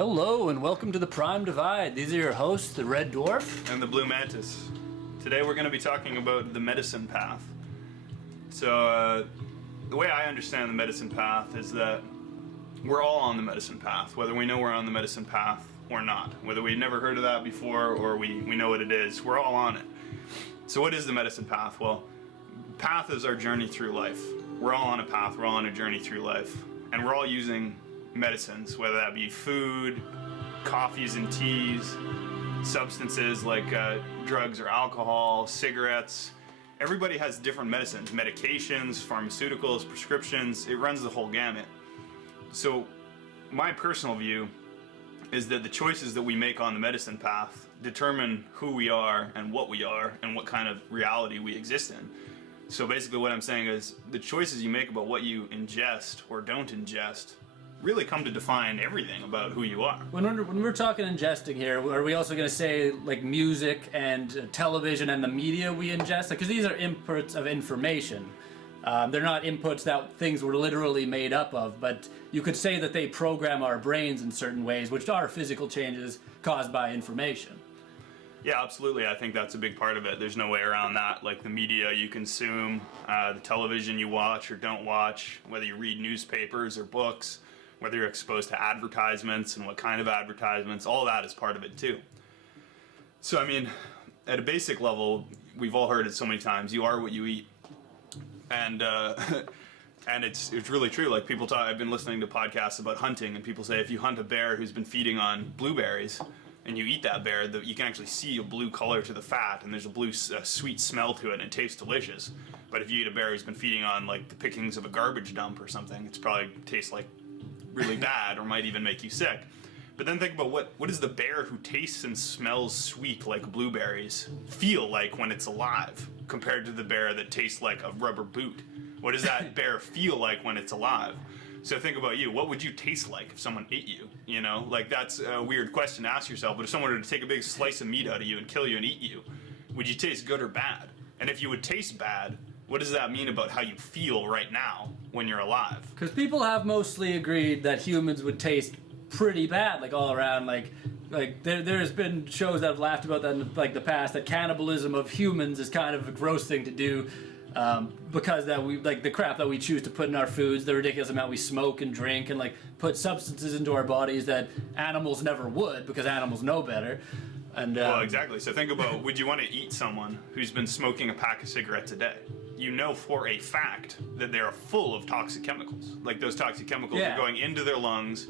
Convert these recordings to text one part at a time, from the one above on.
Hello and welcome to the Prime Divide. These are your hosts, the Red Dwarf and the Blue Mantis. Today we're going to be talking about the medicine path. So the way I understand the medicine path is that we're all on the medicine path, whether we know we're on the medicine path or not. Whether we've never heard of that before or we know what it is, we're all on it. So what is the medicine path? Well, path is our journey through life. We're all on a path, we're all on a journey through life. And we're all using medicines, whether that be food, coffees and teas, substances like drugs or alcohol, cigarettes. Everybody has different medicines, medications, pharmaceuticals, prescriptions. It runs the whole gamut. So my personal view is that the choices that we make on the medicine path determine who we are and what kind of reality we exist in. So basically what I'm saying is the choices you make about what you ingest or don't ingest really come to define everything about who you are. When we're talking ingesting here, are we also going to say like music and television and the media we ingest? Because these are inputs of information. They're not inputs that things were literally made up of, but you could say that they program our brains in certain ways, which are physical changes caused by information. Yeah, absolutely. I think that's a big part of it. There's no way around that. Like the media you consume, the television you watch or don't watch, whether you read newspapers or books, whether you're exposed to advertisements and what kind of advertisements, all that is part of it too. So I mean, at a basic level, we've all heard it so many times, you are what you eat. And and it's really true. Like people talk, I've been listening to podcasts about hunting, and people say if you hunt a bear who's been feeding on blueberries and you eat that bear, you can actually see a blue color to the fat, and there's a sweet smell to it, and it tastes delicious. But if you eat a bear who's been feeding on like the pickings of a garbage dump or something, it's probably tastes like really bad or might even make you sick. But then think about what does the bear who tastes and smells sweet like blueberries feel like when it's alive compared to the bear that tastes like a rubber boot? What does that bear feel like when it's alive? So think about you. What would you taste like if someone ate you? You know, like that's a weird question to ask yourself. But if someone were to take a big slice of meat out of you and kill you and eat you, would you taste good or bad? And if you would taste bad, what does that mean about how you feel right now when you're alive? Because people have mostly agreed that humans would taste pretty bad, like all around. Like there's been shows that have laughed about that in like the past, that cannibalism of humans is kind of a gross thing to do. Because that we like the crap that we choose to put in our foods, the ridiculous amount we smoke and drink and like put substances into our bodies that animals never would because animals know better. And well, exactly. So think about, would you want to eat someone who's been smoking a pack of cigarettes a day? You know for a fact that they are full of toxic chemicals. Like those toxic chemicals are going into their lungs,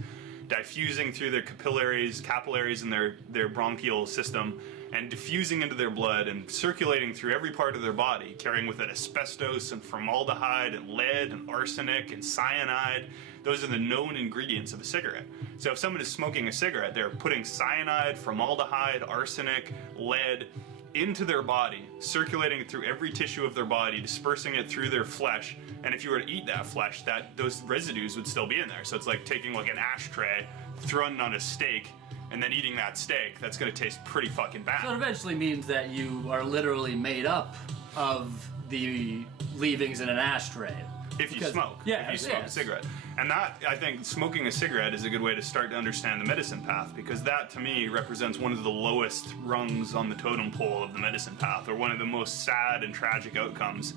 diffusing through their capillaries in their bronchial system, and diffusing into their blood and circulating through every part of their body, carrying with it asbestos and formaldehyde and lead and arsenic and cyanide. Those are the known ingredients of a cigarette. So if someone is smoking a cigarette, they're putting cyanide, formaldehyde, arsenic, lead into their body, circulating it through every tissue of their body, dispersing it through their flesh. And if you were to eat that flesh, those residues would still be in there. So it's like taking like an ashtray, throwing it on a steak, and then eating that steak. That's going to taste pretty fucking bad. So it eventually means that you are literally made up of the leavings in an ashtray. If you smoke. Yeah, if you smoke a cigarette. And that, I think, smoking a cigarette is a good way to start to understand the medicine path, because that, to me, represents one of the lowest rungs on the totem pole of the medicine path, or one of the most sad and tragic outcomes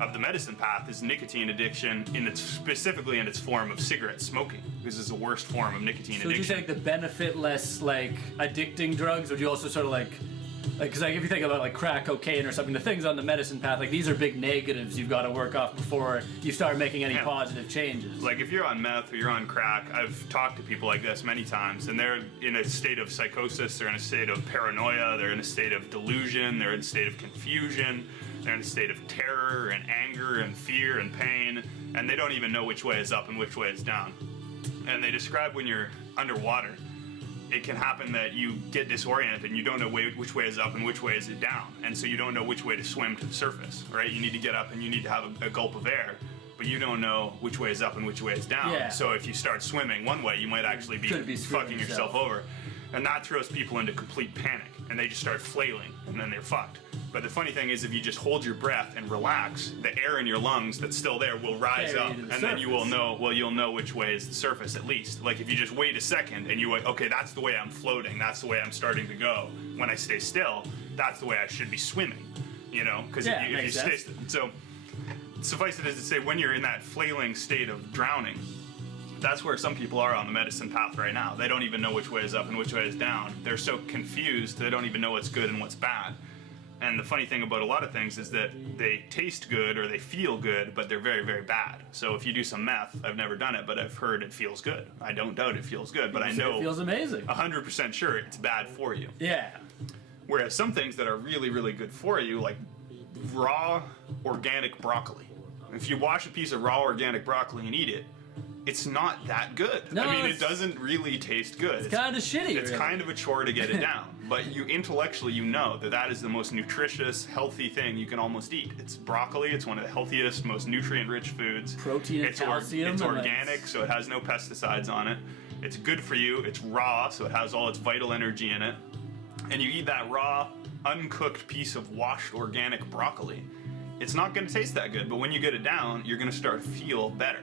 of the medicine path is nicotine addiction, specifically in its form of cigarette smoking. This is the worst form of nicotine addiction. So would you say like the benefit-less, like, addicting drugs, would you also sort of like, because like if you think about like crack cocaine or something, the things on the medicine path, like these are big negatives you've got to work off before you start making any positive changes. Like if you're on meth or you're on crack, I've talked to people like this many times, and they're in a state of psychosis, they're in a state of paranoia, they're in a state of delusion, they're in a state of confusion, they're in a state of terror and anger and fear and pain, and they don't even know which way is up and which way is down. And they describe when you're underwater, it can happen that you get disoriented and you don't know which way is up and which way is it down. And so you don't know which way to swim to the surface, right? You need to get up and you need to have a gulp of air, but you don't know which way is up and which way is down. Yeah. So if you start swimming one way, you might actually be fucking yourself over. And that throws people into complete panic, and they just start flailing, and then they're fucked. But the funny thing is, if you just hold your breath and relax, the air in your lungs that's still there will rise Carry up, you to the and then you will surface. know. Well, you'll know which way is the surface at least. Like if you just wait a second and you wait, okay, that's the way I'm floating. That's the way I'm starting to go. When I stay still, that's the way I should be swimming. You know, because Yeah, if you makes stay sense. still, so suffice it as to say, when you're in that flailing state of drowning, that's where some people are on the medicine path right now. They don't even know which way is up and which way is down. They're so confused, they don't even know what's good and what's bad. And the funny thing about a lot of things is that they taste good or they feel good, but they're very, very bad. So if you do some meth, I've never done it, but I've heard it feels good. I don't doubt it feels good, but I know It feels amazing. 100% sure it's bad for you. Yeah. Whereas some things that are really, really good for you, like raw organic broccoli. If you wash a piece of raw organic broccoli and eat it, it's not that good. No, I mean, it it's- doesn't really taste good. It's kind of shitty. It's really. kind of a chore to get it down, but you intellectually you know that that is the most nutritious, healthy thing you can almost eat. It's broccoli. It's one of the healthiest, most nutrient-rich foods. Protein and it's calcium. It's and organic, so it has no pesticides on it. It's good for you. It's raw, so it has all its vital energy in it. And you eat that raw, uncooked piece of washed organic broccoli. It's not going to taste that good, but when you get it down, you're going to start to feel better.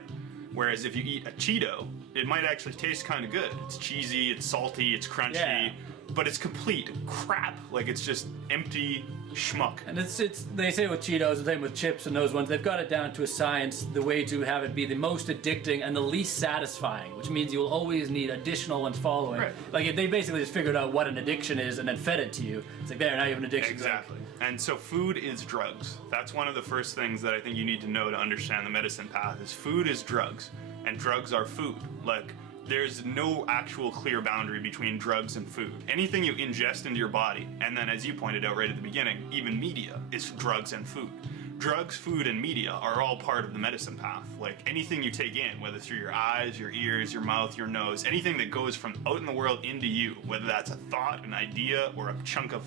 Whereas if you eat a Cheeto, it might actually taste kind of good. It's cheesy, it's salty, it's crunchy, Yeah. but it's complete crap. Like it's just empty schmuck. And it's they say with Cheetos, the same with chips and those ones, they've got it down to a science, the way to have it be the most addicting and the least satisfying, which means you'll always need additional ones following. Right. Like they basically just figured out what an addiction is and then fed it to you. It's like, there, now you have an addiction. Exactly. And so food is drugs. That's one of the first things that I think you need to know to understand the medicine path is food is drugs. And drugs are food. Like, there's no actual clear boundary between drugs and food. Anything you ingest into your body, and then as you pointed out right at the beginning, even media is drugs and food. Drugs, food, and media are all part of the medicine path. Like anything you take in, whether through your eyes, your ears, your mouth, your nose, anything that goes from out in the world into you, whether that's a thought, an idea, or a chunk of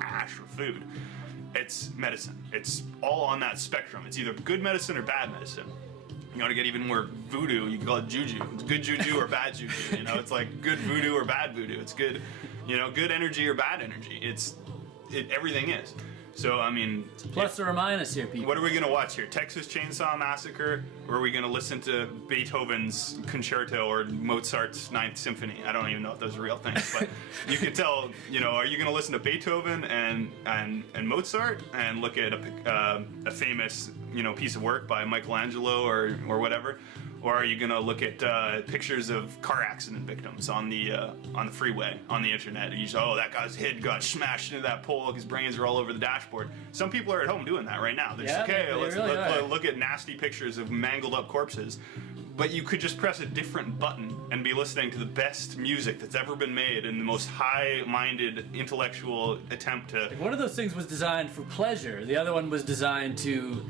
ash or food, it's medicine. It's all on that spectrum. It's either good medicine or bad medicine. You want to get even more voodoo, you can call it juju. It's good juju or bad juju. You know, it's like good voodoo or bad voodoo. It's good, you know, good energy or bad energy. Everything is. So, I mean... Plus or a minus here, people. What are we going to watch here? Texas Chainsaw Massacre? Or are we going to listen to Beethoven's Concerto or Mozart's Ninth Symphony? I don't even know if those are real things, but you can tell, you know, are you going to listen to Beethoven and Mozart and look at a famous, you know, piece of work by Michelangelo or whatever? Or are you going to look at pictures of car accident victims on the freeway, on the internet? And you say, oh, that guy's head got smashed into that pole, his brains are all over the dashboard. Some people are at home doing that right now. They're just, okay, they let's really are. look at nasty pictures of mangled up corpses. But you could just press a different button and be listening to the best music that's ever been made in the most high-minded intellectual attempt to... One of those things was designed for pleasure. The other one was designed to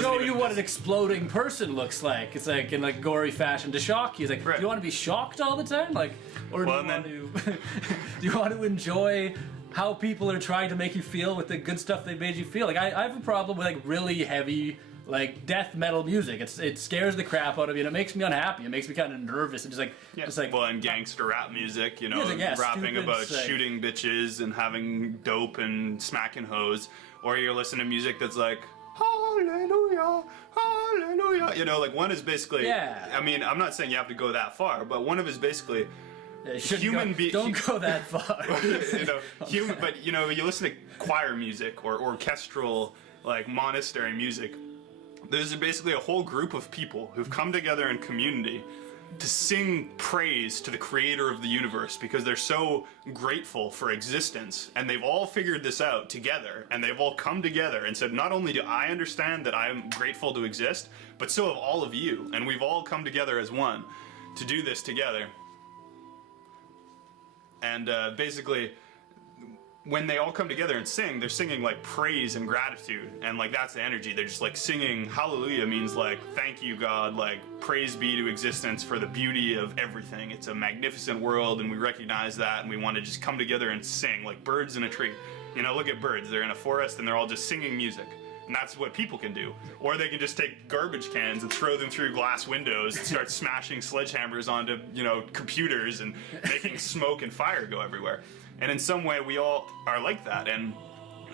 show you what an exploding person looks like. It's like in like gory fashion to shock you. It's like, Right. do you want to be shocked all the time? Like, or do Well, you want to do you want to enjoy how people are trying to make you feel with the good stuff they made you feel? Like I have a problem with like really heavy like death metal music. It scares the crap out of you and it makes me unhappy. It makes me kind of nervous and just like well, and gangster rap music, you know, Music, yeah, rapping stupid, about like- shooting bitches and having dope and smacking hoes, or you're listening to music that's like hallelujah, hallelujah. You know, like one is basically. Yeah. I mean, I'm not saying you have to go that far, but one of is basically. human don't go that far. You know, human, but you know, you listen to choir music or orchestral, like monastery music. There's basically a whole group of people who've come together in community to sing praise to the creator of the universe because they're so grateful for existence, and they've all figured this out together, and they've all come together and said, not only do I understand that I'm grateful to exist, but so have all of you, and we've all come together as one to do this together. And basically, when they all come together and sing, they're singing like praise and gratitude, and like that's the energy. They're just like singing hallelujah means like thank you God, like praise be to existence for the beauty of everything. It's a magnificent world and we recognize that, and we want to just come together and sing like birds in a tree. You know, look at birds, they're in a forest and they're all just singing music. And that's what people can do. Or they can just take garbage cans and throw them through glass windows and start smashing sledgehammers onto, you know, computers and making smoke and fire go everywhere. And in some way, we all are like that. And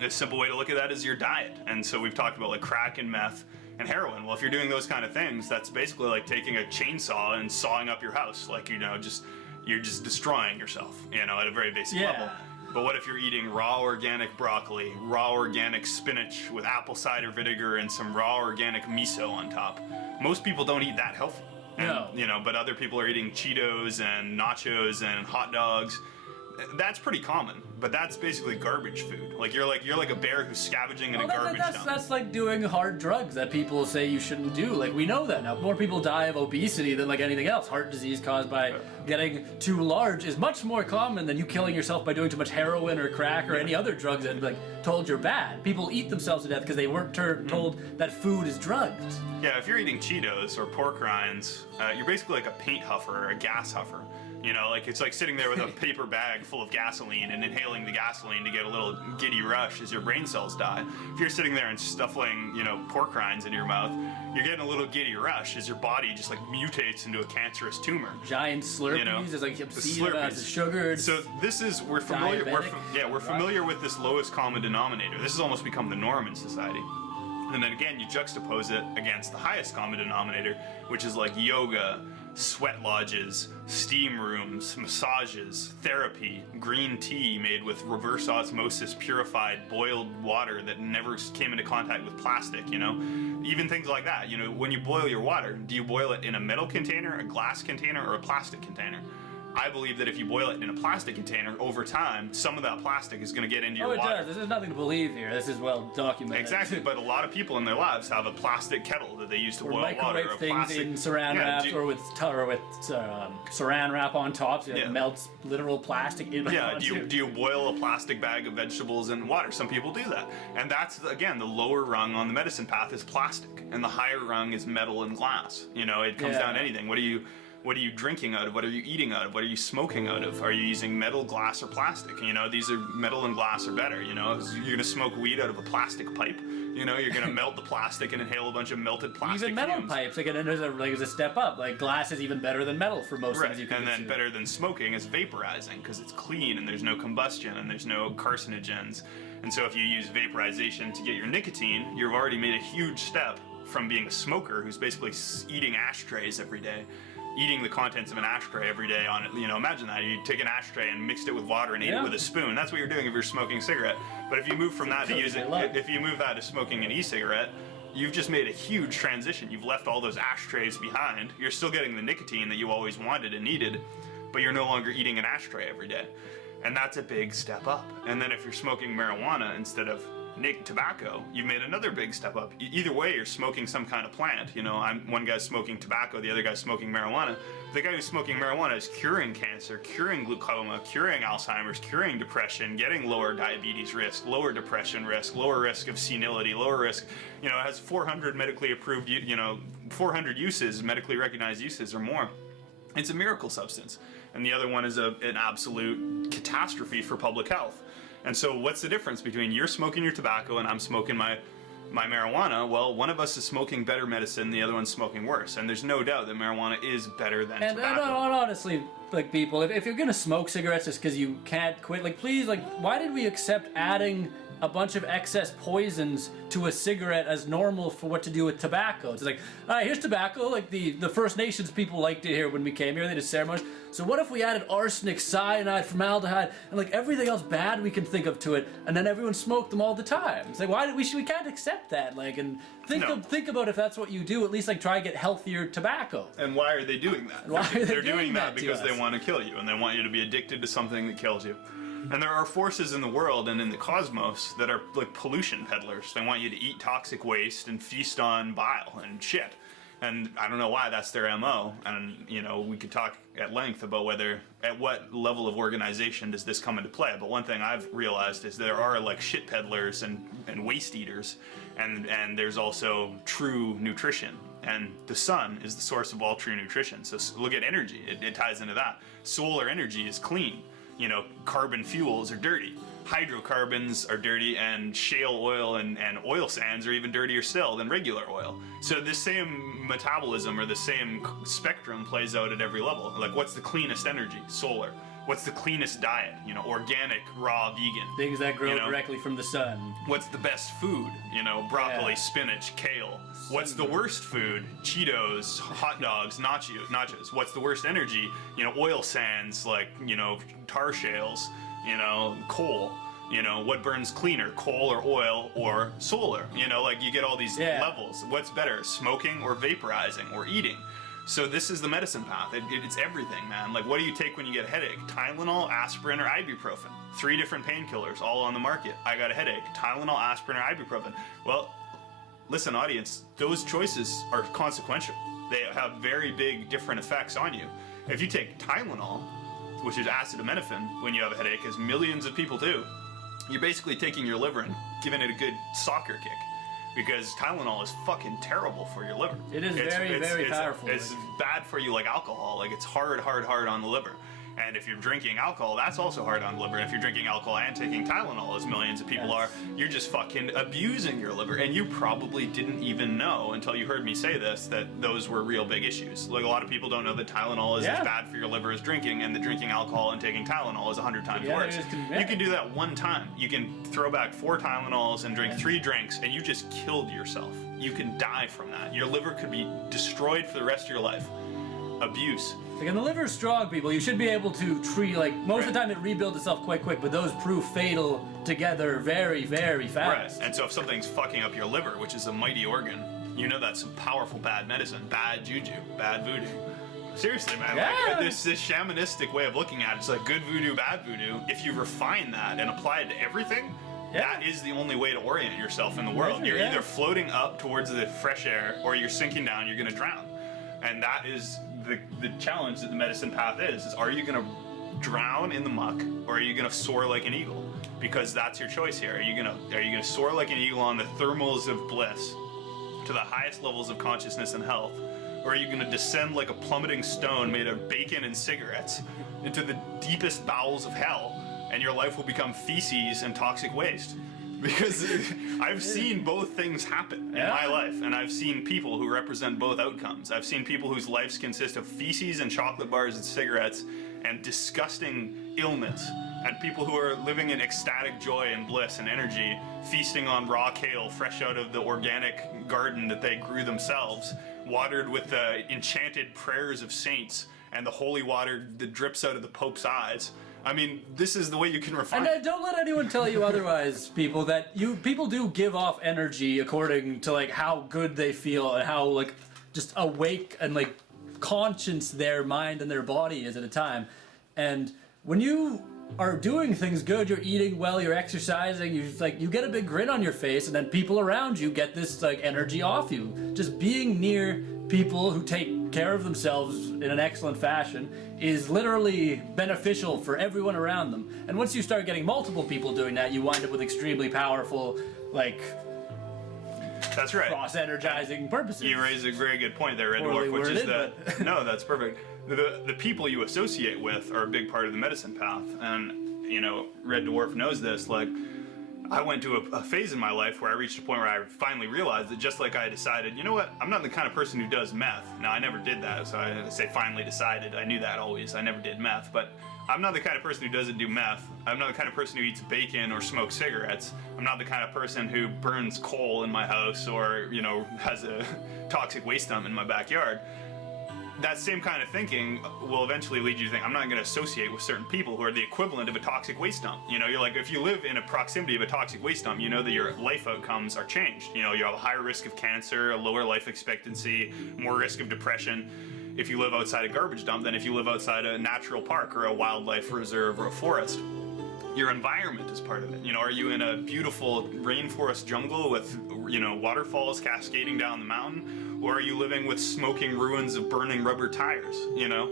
A simple way to look at that is your diet. And so we've talked about like crack and meth and heroin. Well, if you're doing those kind of things, that's basically like taking a chainsaw and sawing up your house. Like, you know, you're just destroying yourself, you know, at a very basic level. But what if you're eating raw organic broccoli, raw organic spinach with apple cider vinegar and some raw organic miso on top? Most people don't eat that healthy. And, No. You know, but other people are eating Cheetos and nachos and hot dogs. That's pretty common, but that's basically garbage food. Like you're like a bear who's scavenging in a garbage dump. That's like doing hard drugs that people say you shouldn't do. Like, we know that now. More people die of obesity than like anything else. Heart disease caused by getting too large is much more common than you killing yourself by doing too much heroin or crack or any other drugs that like told you're bad. People eat themselves to death because they weren't told that food is drugs. Yeah, if you're eating Cheetos or pork rinds, you're basically like a paint huffer or a gas huffer. You know, like it's like sitting there with a paper bag full of gasoline and inhaling the gasoline to get a little giddy rush as your brain cells die. If you're sitting there and stuffing, you know, pork rinds into your mouth, you're getting a little giddy rush as your body just like mutates into a cancerous tumor. Giant Slurpees, You know, there's like the obscene amounts of Slurpees. sugar. So this is we're familiar. Diabetic. We're familiar with this lowest common denominator. This has almost become the norm in society. And then again, you juxtapose it against the highest common denominator, which is like yoga, sweat lodges, steam rooms, massages, therapy, green tea made with reverse osmosis purified boiled water that never came into contact with plastic, you know? Even things like that. You know, when you boil your water, do you boil it in a metal container, a glass container, or a plastic container? I believe that if you boil it in a plastic container, over time, some of that plastic is going to get into your water. Oh, it does. There's nothing to believe here. This is well documented. Exactly, but a lot of people in their lives have a plastic kettle that they use to Or boil water. microwave Or things plastic in saran wrap or with saran wrap on top, so it melts literal plastic in. Yeah, do you boil a plastic bag of vegetables in water? Some people do that. And that's, again, the lower rung on the medicine path is plastic. And the higher rung is metal and glass. You know, it comes down to anything. What are you drinking out of? What are you eating out of? What are you smoking out of? Are you using metal, glass, or plastic? You know, these are metal and glass are better. You know, you're gonna smoke weed out of a plastic pipe. You know, you're gonna melt the plastic and inhale a bunch of melted plastic. Even metal fumes. pipes, like there's a step up. Like glass is even better than metal for most things you can And then consume. better than smoking is vaporizing because it's clean and there's no combustion and there's no carcinogens. And so if you use vaporization to get your nicotine, you've already made a huge step from being a smoker who's basically eating ashtrays every day. Eating the contents of an ashtray every day on it. You know, imagine that. You take an ashtray and mixed it with water and ate it with a spoon. That's what you're doing if you're smoking a cigarette. But if you move from that to if you move that to smoking an e-cigarette, you've just made a huge transition. You've left all those ashtrays behind. You're still getting the nicotine that you always wanted and needed, but you're no longer eating an ashtray every day. And that's a big step up. And then if you're smoking marijuana instead of tobacco, you've made another big step up. Either way, you're smoking some kind of plant. You know, one guy's smoking tobacco, the other guy's smoking marijuana. The guy who's smoking marijuana is curing cancer, curing glaucoma, curing Alzheimer's, curing depression, getting lower diabetes risk, lower depression risk, lower risk of senility, lower risk. You know, it has 400 medically approved, 400 uses, medically recognized uses or more. It's a miracle substance. And the other one is an absolute catastrophe for public health. And so what's the difference between you're smoking your tobacco and I'm smoking my marijuana? Well, one of us is smoking better medicine, the other one's smoking worse. And there's no doubt that marijuana is better than tobacco. And honestly, like people, if you're gonna smoke cigarettes just because you can't quit, like please, like why did we accept adding a bunch of excess poisons to a cigarette as normal for what to do with tobacco? It's like, all right, here's tobacco, like the First Nations people liked it here when we came here, they did ceremonies. So what if we added arsenic, cyanide, formaldehyde, and like everything else bad we can think of to it, and then everyone smoked them all the time? It's like, why did we can't accept that, like, and think about if that's what you do, at least like try to get healthier tobacco. And why are they doing that? Why are they They're doing that to because us? they want to kill you, and they want you to be addicted to something that kills you. And there are forces in the world and in the cosmos that are like pollution peddlers. They want you to eat toxic waste and feast on bile and shit. And I don't know why that's their MO. And, you know, we could talk at length about at what level of organization does this come into play. But one thing I've realized is there are like shit peddlers and waste eaters. And there's also true nutrition. And the sun is the source of all true nutrition. So look at energy. It ties into that. Solar energy is clean. You know, carbon fuels are dirty. Hydrocarbons are dirty, and shale oil and oil sands are even dirtier still than regular oil. So the same metabolism or the same spectrum plays out at every level. Like, what's the cleanest energy? Solar. What's the cleanest diet? You know, organic, raw, vegan. Things that grow You know? directly from the sun. What's the best food? You know, broccoli, Yeah. spinach, kale. What's the worst food? Cheetos, hot dogs, nachos. What's the worst energy? You know, oil sands, like, you know, tar shales, you know, coal. You know, what burns cleaner, coal or oil or solar? You know, like you get all these levels. What's better, smoking or vaporizing or eating? So this is the medicine path. It's everything, man. Like, what do you take when you get a headache? Tylenol, aspirin, or ibuprofen. 3 different painkillers, all on the market. I got a headache. Tylenol, aspirin, or ibuprofen. Well, listen, audience, those choices are consequential. They have very big, different effects on you. If you take Tylenol, which is acetaminophen, when you have a headache, as millions of people do, you're basically taking your liver and giving it a good soccer kick. Because Tylenol is fucking terrible for your liver. It is very powerful. It's bad for you like alcohol. Like, it's hard on the liver. And if you're drinking alcohol, that's also hard on the liver. And if you're drinking alcohol and taking Tylenol, as millions of people are, you're just fucking abusing your liver. And you probably didn't even know until you heard me say this that those were real big issues. Like, a lot of people don't know that Tylenol is as bad for your liver as drinking, and that drinking alcohol and taking Tylenol is 100 times worse. You can do that one time. You can throw back 4 Tylenols and drink 3 drinks, and you just killed yourself. You can die from that. Your liver could be destroyed for the rest of your life. Abuse. Like, and the liver's strong, people. You should be able to treat, like, most of the time it rebuilds itself quite quick, but those prove fatal together very, very fast. Right. And so if something's fucking up your liver, which is a mighty organ, you know that's some powerful bad medicine, bad juju, bad voodoo. Seriously, man. Like, this shamanistic way of looking at it, it's like good voodoo, bad voodoo. If you refine that and apply it to everything, that is the only way to orient yourself in the world. You're either floating up towards the fresh air, or you're sinking down, you're going to drown. And that is the challenge that the medicine path is are you going to drown in the muck, or are you going to soar like an eagle? Because that's your choice here. Are you going to soar like an eagle on the thermals of bliss to the highest levels of consciousness and health, or are you going to descend like a plummeting stone made of bacon and cigarettes into the deepest bowels of hell, and your life will become feces and toxic waste? Because I've seen both things happen in my life, and I've seen people who represent both outcomes. I've seen people whose lives consist of feces and chocolate bars and cigarettes and disgusting ailments, and people who are living in ecstatic joy and bliss and energy, feasting on raw kale fresh out of the organic garden that they grew themselves, watered with the enchanted prayers of saints and the holy water that drips out of the Pope's eyes. I mean, this is the way you can refine. And don't let anyone tell you otherwise, people. That people do give off energy according to like how good they feel and how like just awake and like conscious their mind and their body is at a time. And when you are doing things good, you're eating well, you're exercising, you get a big grin on your face, and then people around you get this like energy off you. Just being near people who take care of themselves in an excellent fashion is literally beneficial for everyone around them. And once you start getting multiple people doing that, you wind up with extremely powerful, like, that's right, cross-energizing purposes. You raise a very good point there, Red Dwarf, which is that no, that's perfect. The people you associate with are a big part of the medicine path, and you know, Red Dwarf knows this. Like, I went to a phase in my life where I reached a point where I finally realized that just like I decided, you know what, I'm not the kind of person who does meth. Now, I never did that, so I say finally decided. I knew that always. I never did meth, but I'm not the kind of person who doesn't do meth. I'm not the kind of person who eats bacon or smokes cigarettes. I'm not the kind of person who burns coal in my house or, you know, has a toxic waste dump in my backyard. That same kind of thinking will eventually lead you to think, I'm not going to associate with certain people who are the equivalent of a toxic waste dump. You know, you're like, if you live in a proximity of a toxic waste dump, you know that your life outcomes are changed. You know, you have a higher risk of cancer, a lower life expectancy, more risk of depression if you live outside a garbage dump than if you live outside a natural park or a wildlife reserve or a forest. Your environment is part of it. You know, are you in a beautiful rainforest jungle with, you know, waterfalls cascading down the mountain? Or are you living with smoking ruins of burning rubber tires? You know,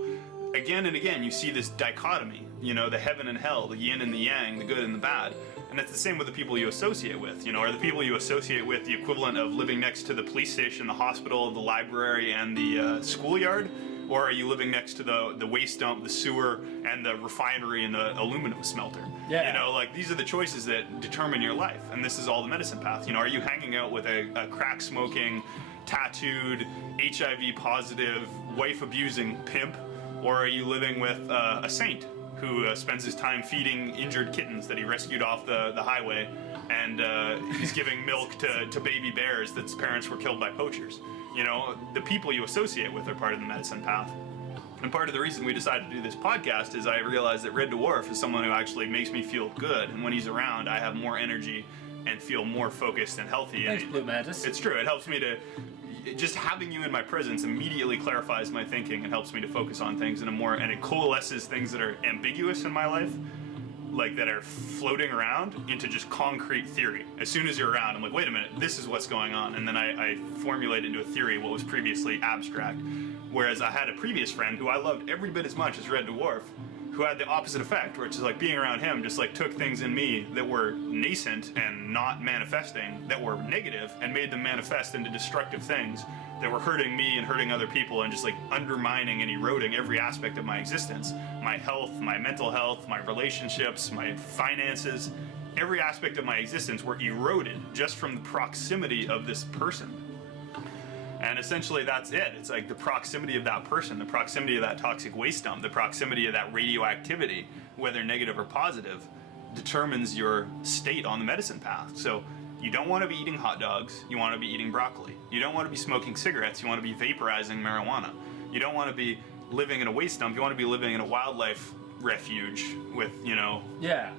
again and again, you see this dichotomy, you know, the heaven and hell, the yin and the yang, the good and the bad. And it's the same with the people you associate with. You know, are the people you associate with the equivalent of living next to the police station, the hospital, the library, and the schoolyard? Or are you living next to the waste dump, the sewer, and the refinery and the aluminum smelter? Yeah. You know, like, these are the choices that determine your life. And this is all the medicine path. You know, are you hanging out with a crack-smoking, tattooed, HIV-positive, wife-abusing pimp? Or are you living with a saint? who spends his time feeding injured kittens that he rescued off the highway, and he's giving milk to baby bears that's parents were killed by poachers. You know, the people you associate with are part of the medicine path. And part of the reason we decided to do this podcast is I realized that Red Dwarf is someone who actually makes me feel good, and when he's around, I have more energy and feel more focused and healthy. Thanks, and Blue Mantis. It's true. It helps me to just having you in my presence immediately clarifies my thinking and helps me to focus on things in a more, and it coalesces things that are ambiguous in my life, like that are floating around, into just concrete theory. As soon as you're around, I'm like, wait a minute, this is what's going on, and then I formulate into a theory what was previously abstract. Whereas I had a previous friend who I loved every bit as much as Red Dwarf, who had the opposite effect, which is like being around him just like took things in me that were nascent and not manifesting, that were negative, and made them manifest into destructive things that were hurting me and hurting other people and just like undermining and eroding every aspect of my existence. My health, my mental health, my relationships, my finances, every aspect of my existence were eroded just from the proximity of this person. And essentially that's it. It's like the proximity of that person, the proximity of that toxic waste dump, the proximity of that radioactivity, whether negative or positive, determines your state on the medicine path. So you don't want to be eating hot dogs, you want to be eating broccoli. You don't want to be smoking cigarettes, you want to be vaporizing marijuana. You don't want to be living in a waste dump, you want to be living in a wildlife refuge with, you know, Yeah.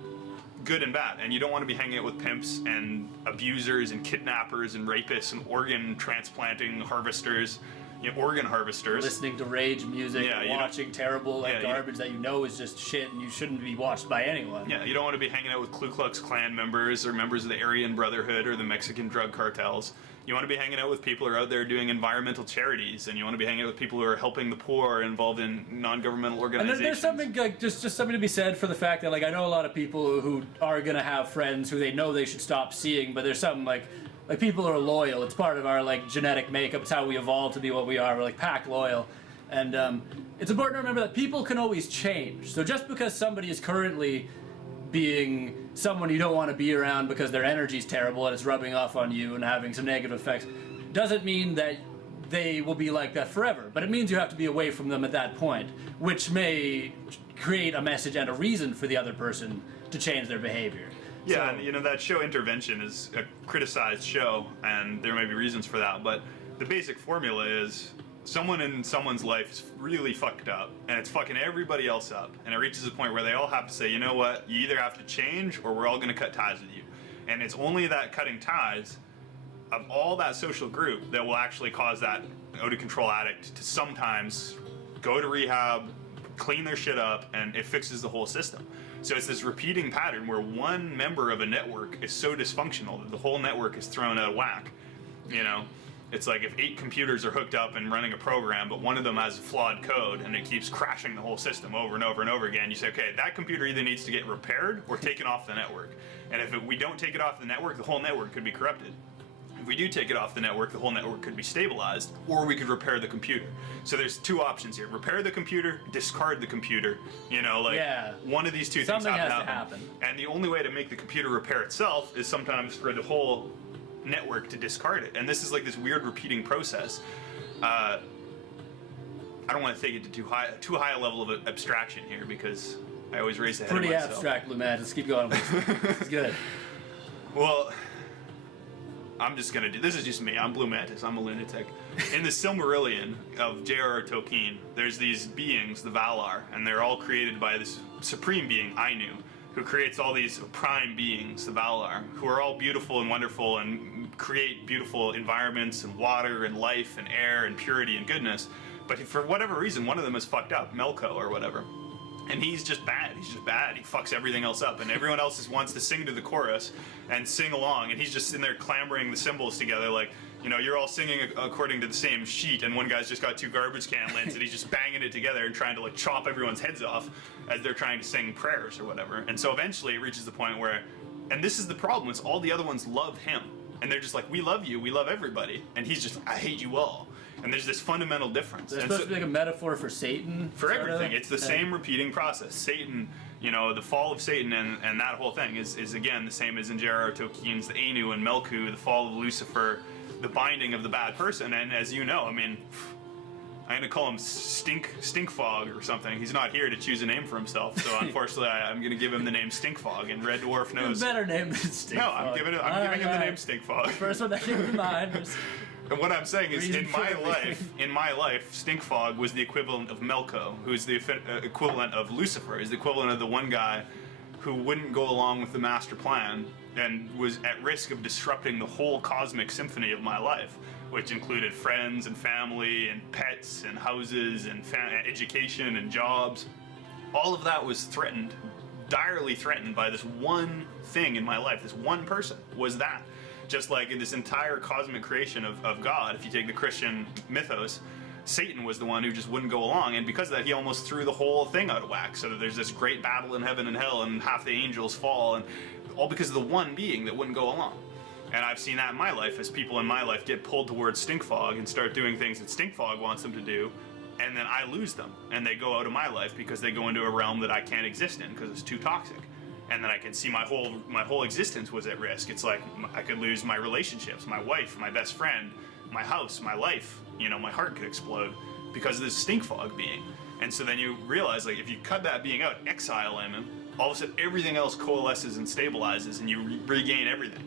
good and bad. And you don't want to be hanging out with pimps and abusers and kidnappers and rapists and organ transplanting harvesters, you know, organ harvesters. Listening to rage music, Yeah, you watching terrible like Yeah, you- garbage that you know is just shit and you shouldn't be watched by anyone. Yeah, you don't want to be hanging out with Ku Klux Klan members or members of the Aryan Brotherhood or the Mexican drug cartels. You want to be hanging out with people who are out there doing environmental charities, and you want to be hanging out with people who are helping the poor, involved in non-governmental And organizations. there's something like just something to be said for the fact that like I know a lot of people who are gonna have friends who they know they should stop seeing, but there's something like people are loyal. It's part of our like genetic makeup. It's how we evolved to be what we are. We're like pack loyal, and it's important to remember that people can always change. So just because somebody is currently being someone you don't want to be around because their energy's terrible and it's rubbing off on you and having some negative effects, doesn't mean that they will be like that forever. But it means you have to be away from them at that point, which may create a message and a reason for the other person to change their behavior. Yeah, So- and you know, that show Intervention is a criticized show, and there may be reasons for that, but the basic formula is someone in someone's life is really fucked up, and it's fucking everybody else up, and it reaches a point where they all have to say, you know what, you either have to change or we're all going to cut ties with you. And it's only that cutting ties of all that social group that will actually cause that out-of-control addict to sometimes go to rehab, clean their shit up, and it fixes the whole system. So it's this repeating pattern where one member of a network is so dysfunctional that the whole network is thrown out of whack. You know, it's like if 8 computers are hooked up and running a program, but one of them has flawed code and it keeps crashing the whole system over and over and over again, you say, okay, that computer either needs to get repaired or taken off the network. And if we don't take it off the network, the whole network could be corrupted. If we do take it off the network, the whole network could be stabilized, or we could repair the computer. So there's 2 options here: repair the computer, discard the computer. You know, like Yeah. one of these 2 Something things have has to to happen. happen. And the only way to make the computer repair itself is sometimes for the whole network to discard it. And this is like this weird repeating process. I don't want to take it to too high a level of abstraction here, because I always raise the head Pretty of myself. abstract, Blue Man. Just keep going. It's good. Well, I'm just gonna do. This is just me. I'm Blue Mantis. I'm a lunatic. In the Silmarillion of J.R.R. Tolkien, there's these beings, the Valar, and they're all created by this supreme being, Ainu, who creates all these prime beings, the Valar, who are all beautiful and wonderful and create beautiful environments and water and life and air and purity and goodness. But for whatever reason, one of them is fucked up, Melko or whatever. And he's just bad. He's just bad. He fucks everything else up. And everyone else just wants to sing to the chorus and sing along. And he's just in there clambering the cymbals together like, you know, you're all singing according to the same sheet, and one guy's just got 2 garbage can lids and he's just banging it together and trying to like chop everyone's heads off as they're trying to sing prayers or whatever. And so eventually it reaches the point where, and this is the problem, is all the other ones love him. And they're just like, we love you, we love everybody. And he's just, I hate you all. And there's this fundamental difference. It's And supposed to be like a metaphor for Satan. for sort of? everything. It's the Yeah. same repeating process. Satan, you know, the fall of Satan and that whole thing is again the same as in J.R.R. Tolkien's the Ainu and Melku, the fall of Lucifer, the binding of the bad person. And as you know, I mean, I'm gonna call him Stink Fog or something. He's not here to choose a name for himself, so unfortunately, I'm gonna give him the name Stink Fog. And Red Dwarf knows. Better name than Stink No, Fog. I'm giving him the name Stink Fog. First one that came to mind was And what I'm saying is, reason for in my life, Stink Fog was the equivalent of Melko, who's the equivalent of Lucifer. He's the equivalent of the one guy who wouldn't go along with the master plan and was at risk of disrupting the whole cosmic symphony of my life, which included friends and family and pets and houses and education and jobs. All of that was threatened, direly threatened by this one thing in my life. This one person was that. Just like in this entire cosmic creation of God, if you take the Christian mythos, Satan was the one who just wouldn't go along, and because of that, he almost threw the whole thing out of whack, so that there's this great battle in heaven and hell, and half the angels fall, and all because of the one being that wouldn't go along. And I've seen that in my life, as people in my life get pulled towards Stink Fog and start doing things that Stink Fog wants them to do, and then I lose them, and they go out of my life because they go into a realm that I can't exist in because it's too toxic. And then I can see my whole existence was at risk. It's like I could lose my relationships, my wife, my best friend, my house, my life. You know, my heart could explode because of this Stink Fog being. And so then you realize, like, if you cut that being out, exile him, all of a sudden everything else coalesces and stabilizes, and you regain everything.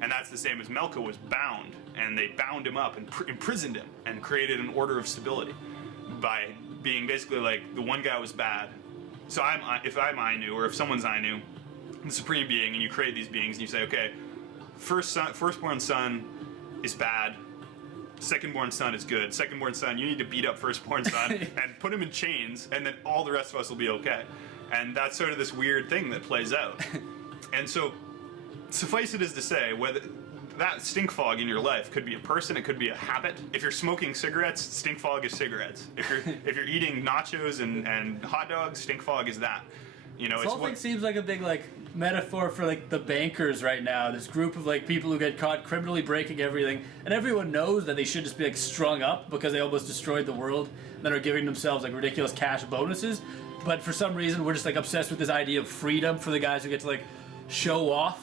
And that's the same as Melko was bound, and they bound him up and imprisoned him and created an order of stability by being basically like the one guy was bad. So if I'm Ainu, or if someone's Ainu, the supreme being, and you create these beings, and you say, okay, firstborn son is bad. Secondborn son is good. Secondborn son, you need to beat up firstborn son and put him in chains, and then all the rest of us will be okay. And that's sort of this weird thing that plays out. And so, suffice it as to say, whether that Stink Fog in your life could be a person, it could be a habit. If you're smoking cigarettes, Stink Fog is cigarettes. If you're eating nachos and hot dogs, Stink Fog is that. You know, this whole thing seems like a big metaphor for the bankers right now. This group of people who get caught criminally breaking everything, and everyone knows that they should just be strung up because they almost destroyed the world, and then are giving themselves ridiculous cash bonuses. But for some reason, we're just obsessed with this idea of freedom for the guys who get to show off.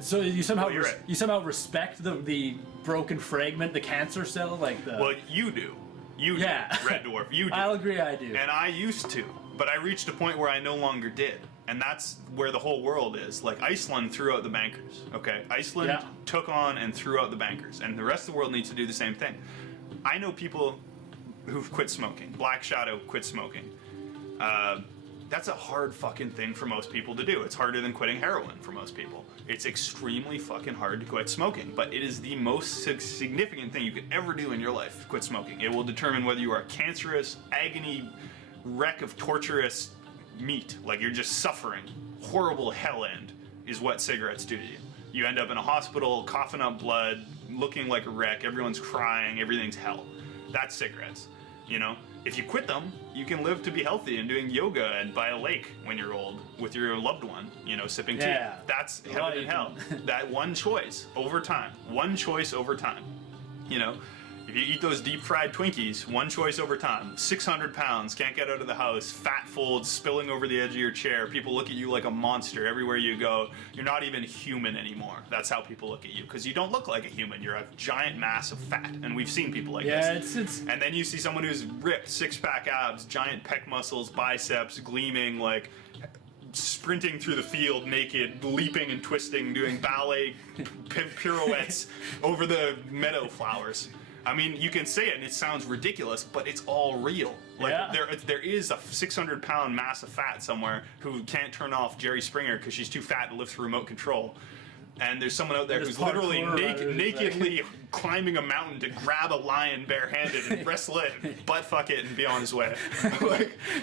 So you somehow you somehow respect the broken fragment, the cancer cell, Well, you do. You do, Red Dwarf. You do. I'll agree, I do. And I used to, but I reached a point where I no longer did. And that's where the whole world is. Iceland threw out the bankers, okay? Iceland took on and threw out the bankers, and the rest of the world needs to do the same thing. I know people who've quit smoking. Black Shadow quit smoking. That's a hard fucking thing for most people to do. It's harder than quitting heroin for most people. It's extremely fucking hard to quit smoking, but it is the most significant thing you could ever do in your life, quit smoking. It will determine whether you are a cancerous, agony, wreck of torturous meat, you're just suffering. Horrible hell end is what cigarettes do to you. You end up in a hospital, coughing up blood, looking like a wreck, everyone's crying, everything's hell. That's cigarettes, you know? If you quit them, you can live to be healthy and doing yoga and by a lake when you're old with your loved one, sipping tea. That's heaven and hell. That one choice over time. One choice over time. If you eat those deep fried Twinkies, one choice over time. 600 pounds, can't get out of the house, fat folds spilling over the edge of your chair. People look at you like a monster everywhere you go. You're not even human anymore. That's how people look at you, because you don't look like a human. You're a giant mass of fat, and we've seen people like this. It's... And then you see someone who's ripped, six-pack abs, giant pec muscles, biceps, gleaming, sprinting through the field naked, leaping and twisting, doing ballet pirouettes over the meadow flowers. I mean, you can say it and it sounds ridiculous, but it's all real. There is a 600-pound mass of fat somewhere who can't turn off Jerry Springer because she's too fat to lift the remote control. And there's someone out there who's literally nakedly climbing a mountain to grab a lion barehanded and wrestle it, butt fuck it, and be on his way.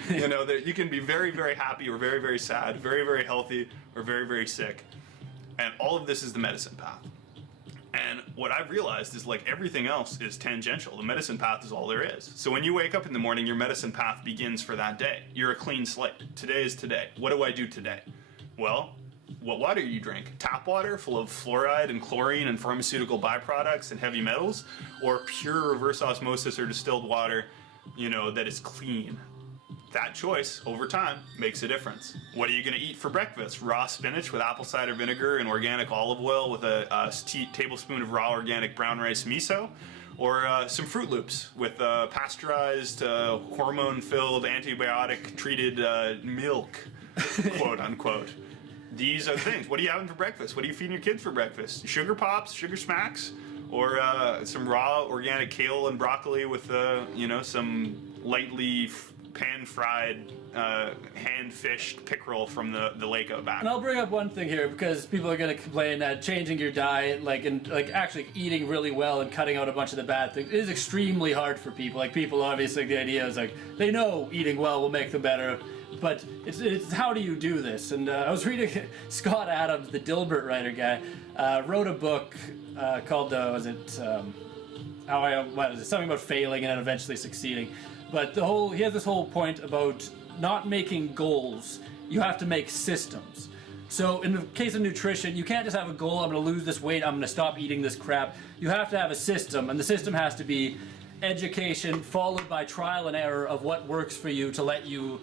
You can be very, very happy or very, very sad, very, very healthy or very, very sick. And all of this is the medicine path. And what I've realized is everything else is tangential. The medicine path is all there is. So when you wake up in the morning, your medicine path begins for that day. You're a clean slate. Today is today. What do I do today? Well, what water you drink? Tap water full of fluoride and chlorine and pharmaceutical byproducts and heavy metals? Or pure reverse osmosis or distilled water, that is clean? That choice, over time, makes a difference. What are you going to eat for breakfast? Raw spinach with apple cider vinegar and organic olive oil with a tablespoon of raw organic brown rice miso? Or some Fruit Loops with pasteurized, hormone-filled, antibiotic-treated milk, quote unquote. These are the things. What are you having for breakfast? What are you feeding your kids for breakfast? Sugar Pops, Sugar Smacks, or some raw organic kale and broccoli with some lightly pan-fried, hand-fished pickerel from the lake out back. And I'll bring up one thing here because people are going to complain that changing your diet, actually eating really well and cutting out a bunch of the bad things, is extremely hard for people. Like, people obviously, the idea is like they know eating well will make them better, but it's how do you do this? And I was reading Scott Adams, the Dilbert writer guy, wrote a book called something about failing and then eventually succeeding. But he has this whole point about not making goals. You have to make systems. So in the case of nutrition, you can't just have a goal, I'm going to lose this weight, I'm going to stop eating this crap. You have to have a system, and the system has to be education followed by trial and error of what works for you to let you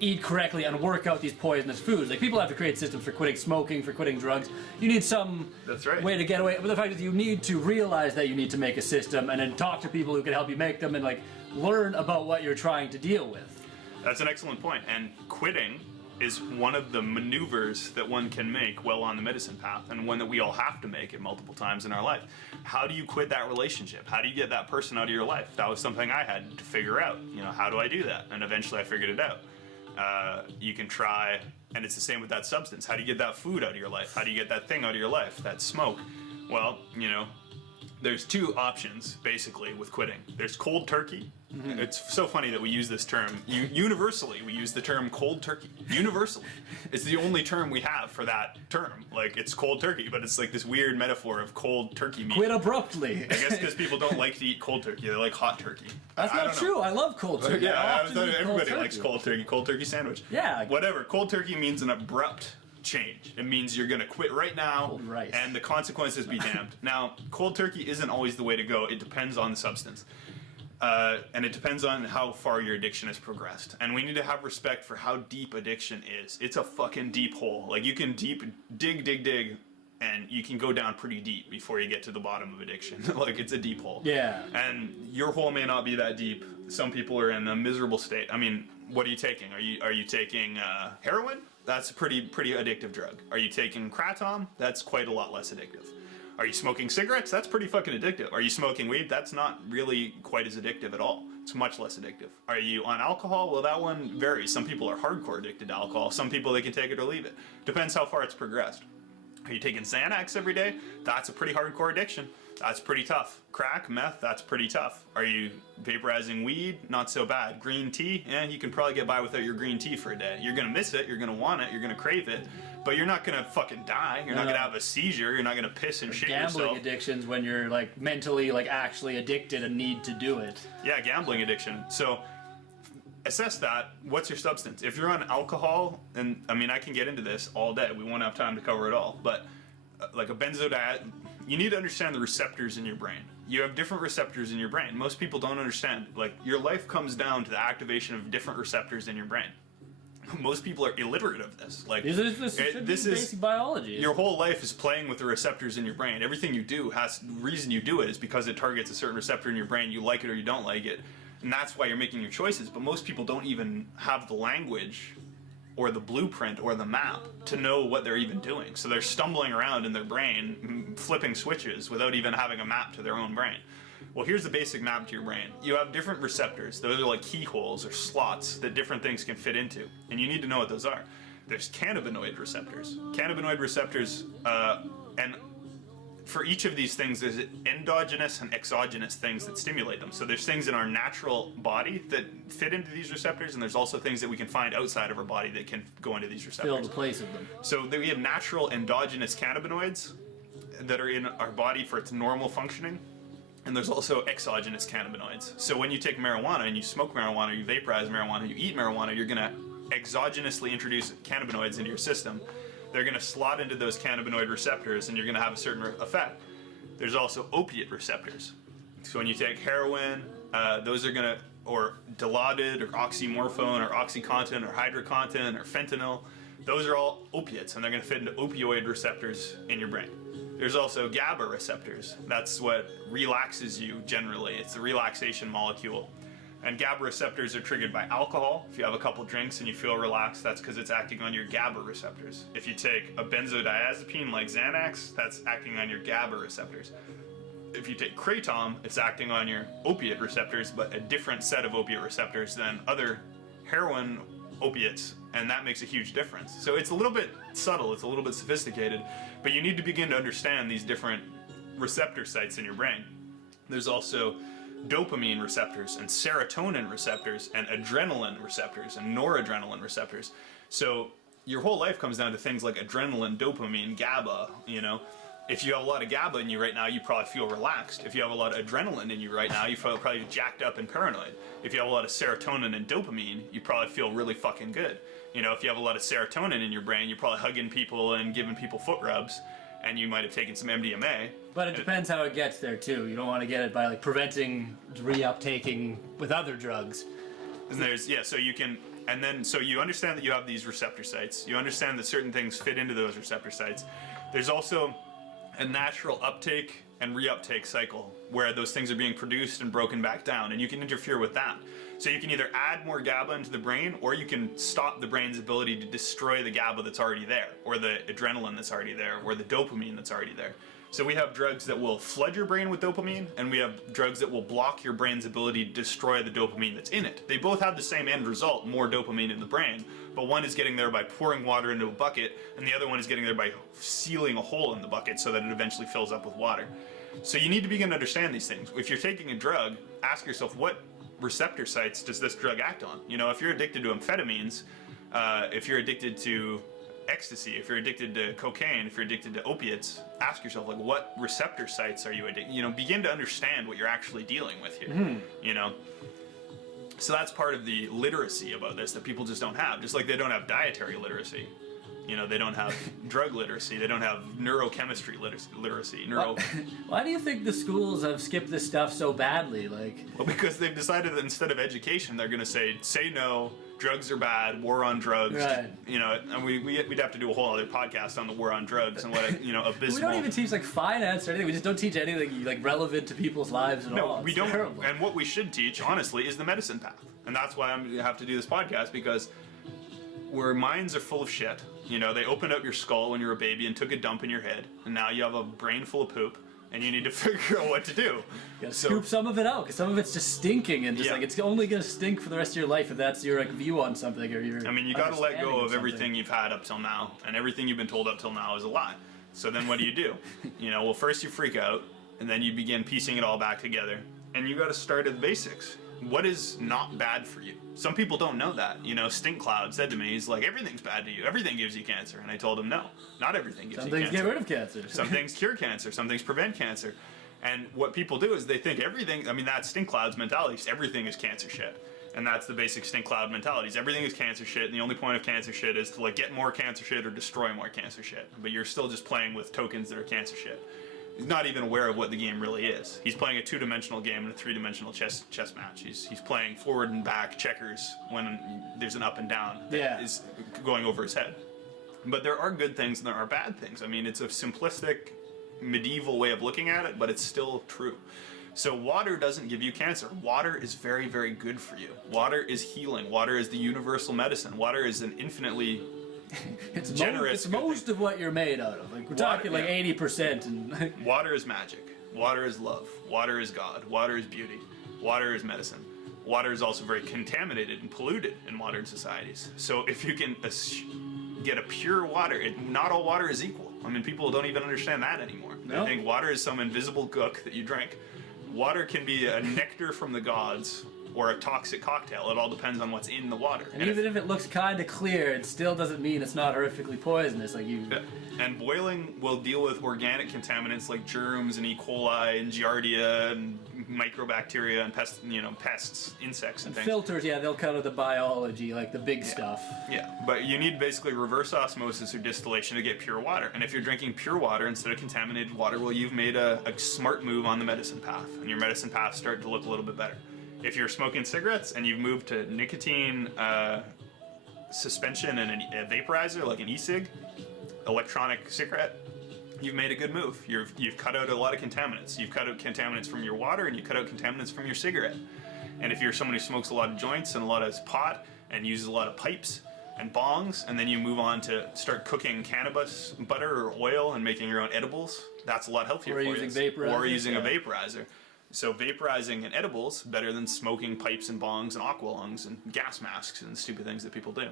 eat correctly and work out these poisonous foods. Like, people have to create systems for quitting smoking, for quitting drugs. You need some way to get away. But the fact is, you need to realize that you need to make a system and then talk to people who can help you make them and learn about what you're trying to deal with. That's an excellent point. And quitting is one of the maneuvers that one can make well on the medicine path, and one that we all have to make it multiple times in our life. How do you quit that relationship? How do you get that person out of your life? That was something I had to figure out. How do I do that? And eventually I figured it out. You can try, and it's the same with that substance. How do you get that food out of your life? How do you get that thing out of your life? That smoke. Well, there's two options, basically, with quitting. There's cold turkey. Mm-hmm. It's so funny that we use this term. Universally, we use the term cold turkey. Universally. It's the only term we have for that term. It's cold turkey, but it's like this weird metaphor of cold turkey meat. Quit abruptly. I guess because people don't like to eat cold turkey. They like hot turkey. That's not true. I love cold turkey. Yeah, everybody likes cold turkey. Cold turkey sandwich. Yeah. Whatever. Cold turkey means an abrupt change. It means you're going to quit right now, and the consequences be damned. Now, cold turkey isn't always the way to go. It depends on the substance. And it depends on how far your addiction has progressed. And we need to have respect for how deep addiction is. It's a fucking deep hole. You can dig, and you can go down pretty deep before you get to the bottom of addiction. It's a deep hole. Yeah. And your hole may not be that deep. Some people are in a miserable state. I mean, what are you taking? Are you taking heroin? That's a pretty addictive drug. Are you taking kratom? That's quite a lot less addictive. Are you smoking cigarettes? That's pretty fucking addictive. Are you smoking weed? That's not really quite as addictive at all. It's much less addictive. Are you on alcohol? Well, that one varies. Some people are hardcore addicted to alcohol. Some people, they can take it or leave it. Depends how far it's progressed. Are you taking Xanax every day? That's a pretty hardcore addiction. That's pretty tough. Crack, meth, that's pretty tough. Are you vaporizing weed? Not so bad. Green tea? You can probably get by without your green tea for a day. You're gonna miss it, you're gonna want it, you're gonna crave it, but you're not gonna fucking die. You're not gonna have a seizure, you're not gonna piss and shit yourself. Gambling addictions when you're mentally actually addicted and need to do it. Yeah, gambling addiction. So assess that. What's your substance? If you're on alcohol, and I can get into this all day, we won't have time to cover it all, but a benzodiazepine, you need to understand the receptors in your brain. You have different receptors in your brain. Most people don't understand. Your life comes down to the activation of different receptors in your brain. Most people are illiterate of this. This is basic biology. Your whole life is playing with the receptors in your brain. Everything you do the reason you do it is because it targets a certain receptor in your brain. You like it or you don't like it. And that's why you're making your choices. But most people don't even have the language or the blueprint or the map to know what they're even doing. So they're stumbling around in their brain, flipping switches without even having a map to their own brain. Well, here's the basic map to your brain. You have different receptors. Those are keyholes or slots that different things can fit into. And you need to know what those are. There's cannabinoid receptors. Cannabinoid receptors, and for each of these things, there's endogenous and exogenous things that stimulate them. So there's things in our natural body that fit into these receptors, and there's also things that we can find outside of our body that can go into these receptors. Fill the place of them. So we have natural endogenous cannabinoids that are in our body for its normal functioning, and there's also exogenous cannabinoids. So when you take marijuana and you smoke marijuana, you vaporize marijuana, you eat marijuana, you're going to exogenously introduce cannabinoids into your system. They're going to slot into those cannabinoid receptors, and you're going to have a certain effect. There's also opiate receptors. So when you take heroin, those are going to, or Dilaudid, or oxymorphone, or OxyContin, or Hydrocontin, or fentanyl, those are all opiates, and they're going to fit into opioid receptors in your brain. There's also GABA receptors. That's what relaxes you generally. It's the relaxation molecule. And GABA receptors are triggered by alcohol. If you have a couple drinks and you feel relaxed, that's because it's acting on your GABA receptors. If you take a benzodiazepine like Xanax, that's acting on your GABA receptors. If you take kratom, it's acting on your opiate receptors, but a different set of opiate receptors than other heroin opiates, and that makes a huge difference. So it's a little bit subtle, it's a little bit sophisticated, but you need to begin to understand these different receptor sites in your brain. There's also dopamine receptors and serotonin receptors and adrenaline receptors and noradrenaline receptors. So your whole life comes down to things like adrenaline, dopamine, GABA, you know. If you have a lot of GABA in you right now, you probably feel relaxed. If you have a lot of adrenaline in you right now, you feel probably jacked up and paranoid. If you have a lot of serotonin and dopamine, you probably feel really fucking good. You know, if you have a lot of serotonin in your brain, you're probably hugging people and giving people foot rubs, and you might have taken some MDMA. But it depends how it gets there too. You don't want to get it by like preventing reuptaking with other drugs. And there's, yeah, so you can, and then, so you understand that you have these receptor sites. You understand that certain things fit into those receptor sites. There's also a natural uptake and reuptake cycle where those things are being produced and broken back down, and you can interfere with that. So you can either add more GABA into the brain, or you can stop the brain's ability to destroy the GABA that's already there, or the adrenaline that's already there, or the dopamine that's already there. So we have drugs that will flood your brain with dopamine, and we have drugs that will block your brain's ability to destroy the dopamine that's in it. They both have the same end result, more dopamine in the brain, but one is getting there by pouring water into a bucket, and the other one is getting there by sealing a hole in the bucket so that it eventually fills up with water. So you need to begin to understand these things. If you're taking a drug, ask yourself, what receptor sites does this drug act on? You know, if you're addicted to amphetamines, if you're addicted to ecstasy, if you're addicted to cocaine, if you're addicted to opiates, ask yourself, like, what receptor sites are you addicted? You know, begin to understand what you're actually dealing with here. You know, so that's part of the literacy about this that people just don't have. Just like they don't have dietary literacy. You know, they don't have drug literacy. They don't have neurochemistry literacy. Why do you think the schools have skipped this stuff so badly? Like, well, because they've decided that instead of education, they're going to say no. Drugs are bad. War on drugs. Right. You know, and we'd have to do a whole other podcast on the war on drugs and what abysmal. we don't even teach like finance or anything. We just don't teach anything like relevant to people's lives at all. No, we don't. Terrible. And what we should teach, honestly, is the medicine path. And that's why I'm going to have to do this podcast, because where minds are full of shit. You know, they opened up your skull when you were a baby and took a dump in your head, and now you have a brain full of poop, and you need to figure out what to do. You gotta scoop some of it out, because some of it's just stinking, and just like it's only gonna stink for the rest of your life if that's your like view on something or your. I mean, you gotta let go of everything you've had up till now, and everything you've been told up till now is a lie. So then what do? You know, well, first you freak out, and then you begin piecing it all back together, and you gotta start at the basics. What is not bad for you? Some people don't know that. You know, Stink Cloud said to me, he's like, everything's bad to you. Everything gives you cancer. And I told him, no, not everything gives you cancer. Some things get rid of cancer. Some things cure cancer. Some things prevent cancer. And what people do is they think everything, I mean, that's Stink Cloud's mentality. Everything is cancer shit. And that's the basic Stink Cloud mentality. Everything is cancer shit, and the only point of cancer shit is to like get more cancer shit or destroy more cancer shit. But you're still just playing with tokens that are cancer shit. He's not even aware of what the game really is. He's playing a two-dimensional game in a three-dimensional chess match. He's playing forward and back checkers when there's an up and down that is going over his head. But there are good things and there are bad things. I mean, it's a simplistic, medieval way of looking at it, but it's still true. So water doesn't give you cancer. Water is very, very good for you. Water is healing. Water is the universal medicine. Water is an infinitely it's generous. It's most of what you're made out of. Like we're talking like 80%. And water is magic. Water is love. Water is God. Water is beauty. Water is medicine. Water is also very contaminated and polluted in modern societies. So if you can get a pure water, not all water is equal. I mean, people don't even understand that anymore. They think water is some invisible gook that you drink. Water can be a nectar from the gods or a toxic cocktail. It all depends on what's in the water. And even if it looks kind of clear, it still doesn't mean it's not horrifically poisonous. Like you. Yeah. And boiling will deal with organic contaminants like germs and E. coli and Giardia and microbacteria and pests, insects and things. Filters, they'll cover the biology, like the big stuff. Yeah, but you need basically reverse osmosis or distillation to get pure water. And if you're drinking pure water instead of contaminated water, well, you've made a smart move on the medicine path, and your medicine path starting to look a little bit better. If you're smoking cigarettes and you've moved to nicotine suspension and a vaporizer, like an e-cig, electronic cigarette, you've made a good move. You've cut out a lot of contaminants. You've cut out contaminants from your water, and you cut out contaminants from your cigarette. And if you're someone who smokes a lot of joints and a lot of pot and uses a lot of pipes and bongs, and then you move on to start cooking cannabis butter or oil and making your own edibles, that's a lot healthier for you. Or using vaporizers. Or using a vaporizer. So vaporizing and edibles better than smoking pipes and bongs and aqua lungs and gas masks and stupid things that people do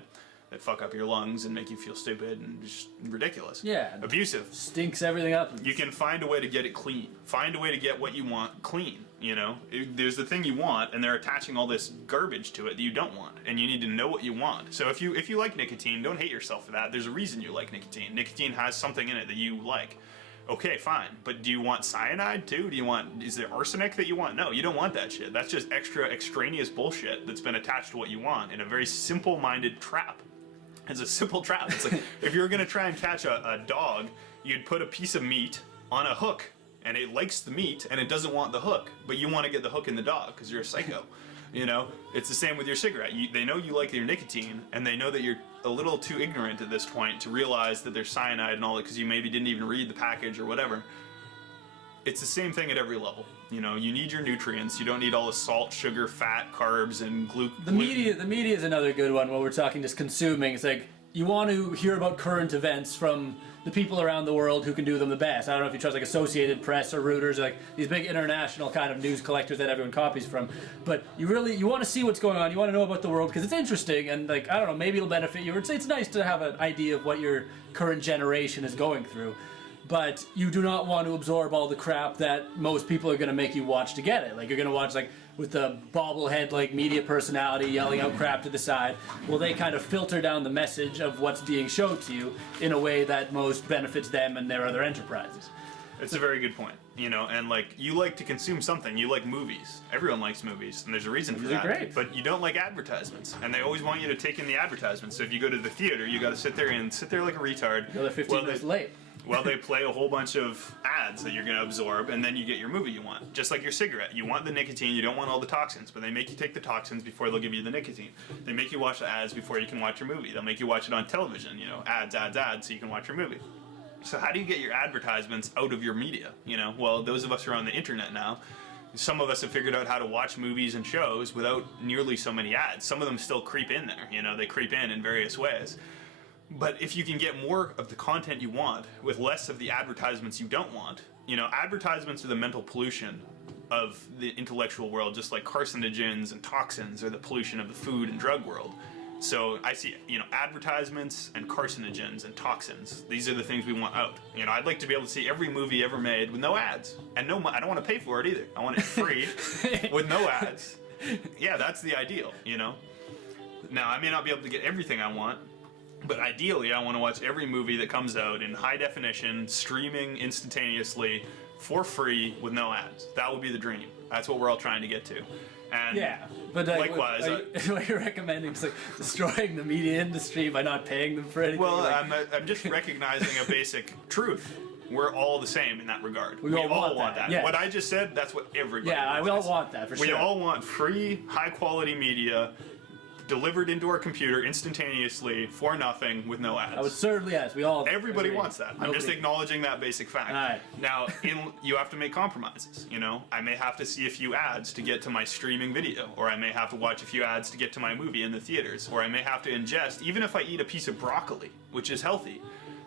that fuck up your lungs and make you feel stupid and just ridiculous. Yeah. Abusive. Stinks everything up. You can find a way to get it clean. Find a way to get what you want clean, you know? There's the thing you want, and they're attaching all this garbage to it that you don't want, and you need to know what you want. So if you like nicotine, don't hate yourself for that. There's a reason you like nicotine. Nicotine has something in it that you like. Okay, fine, but do you want cyanide too? Is there arsenic that you want? No, you don't want that shit. That's just extra extraneous bullshit that's been attached to what you want in a very simple-minded trap. It's a simple trap. It's like, if you were gonna try and catch a dog, you'd put a piece of meat on a hook, and it likes the meat, and it doesn't want the hook, but you want to get the hook in the dog, because you're a psycho. You know, it's the same with your cigarette. They know you like your nicotine, and they know that you're a little too ignorant at this point to realize that there's cyanide and all that, because you maybe didn't even read the package or whatever. It's the same thing at every level. You know, you need your nutrients. You don't need all the salt, sugar, fat, carbs, and gluten. The media is another good one. While we're talking just consuming, it's like you want to hear about current events from the people around the world who can do them the best. I don't know if you trust like Associated Press or Reuters, or like these big international kind of news collectors that everyone copies from. But you want to see what's going on. You want to know about the world because it's interesting, and like I don't know, maybe it'll benefit you. Or it's nice to have an idea of what your current generation is going through. But you do not want to absorb all the crap that most people are going to make you watch to get it. Like you're going to watch like with the bobblehead like media personality yelling out crap to the side. Well, they kind of filter down the message of what's being shown to you in a way that most benefits them and their other enterprises. It's a very good point. You know, and like you like to consume something. You like movies. Everyone likes movies, and there's a reason for that. Great. But you don't like advertisements, and they always want you to take in the advertisements. So if you go to the theater, you got to sit there like a retard. Another 15 minutes late. Well, they play a whole bunch of ads that you're going to absorb, and then you get your movie you want. Just like your cigarette. You want the nicotine, you don't want all the toxins, but they make you take the toxins before they'll give you the nicotine. They make you watch the ads before you can watch your movie. They'll make you watch it on television, you know, ads, so you can watch your movie. So how do you get your advertisements out of your media, you know? Well, those of us who are on the internet now, some of us have figured out how to watch movies and shows without nearly so many ads. Some of them still creep in there, you know, they creep in various ways. But if you can get more of the content you want with less of the advertisements you don't want, you know, advertisements are the mental pollution of the intellectual world, just like carcinogens and toxins are the pollution of the food and drug world. So I see, you know, advertisements and carcinogens and toxins. These are the things we want out. You know, I'd like to be able to see every movie ever made with no ads. And I don't want to pay for it either. I want it free with no ads. Yeah, that's the ideal, you know. Now, I may not be able to get everything I want, but ideally, I want to watch every movie that comes out in high definition, streaming instantaneously, for free, with no ads. That would be the dream. That's what we're all trying to get to. And yeah, but likewise, what you're recommending is like destroying the media industry by not paying them for anything. Well, like, I'm just recognizing a basic truth. We're all the same in that regard. We all want that. Yes. What I just said, that's what everybody wants. We all want that, for sure. We all want free, high-quality media delivered into our computer instantaneously for nothing with no ads. I would certainly, yes, we all Everybody agree. wants that. I'm just acknowledging that basic fact. All right. Now, you have to make compromises, you know? I may have to see a few ads to get to my streaming video, or I may have to watch a few ads to get to my movie in the theaters, or I may have to ingest, even if I eat a piece of broccoli, which is healthy.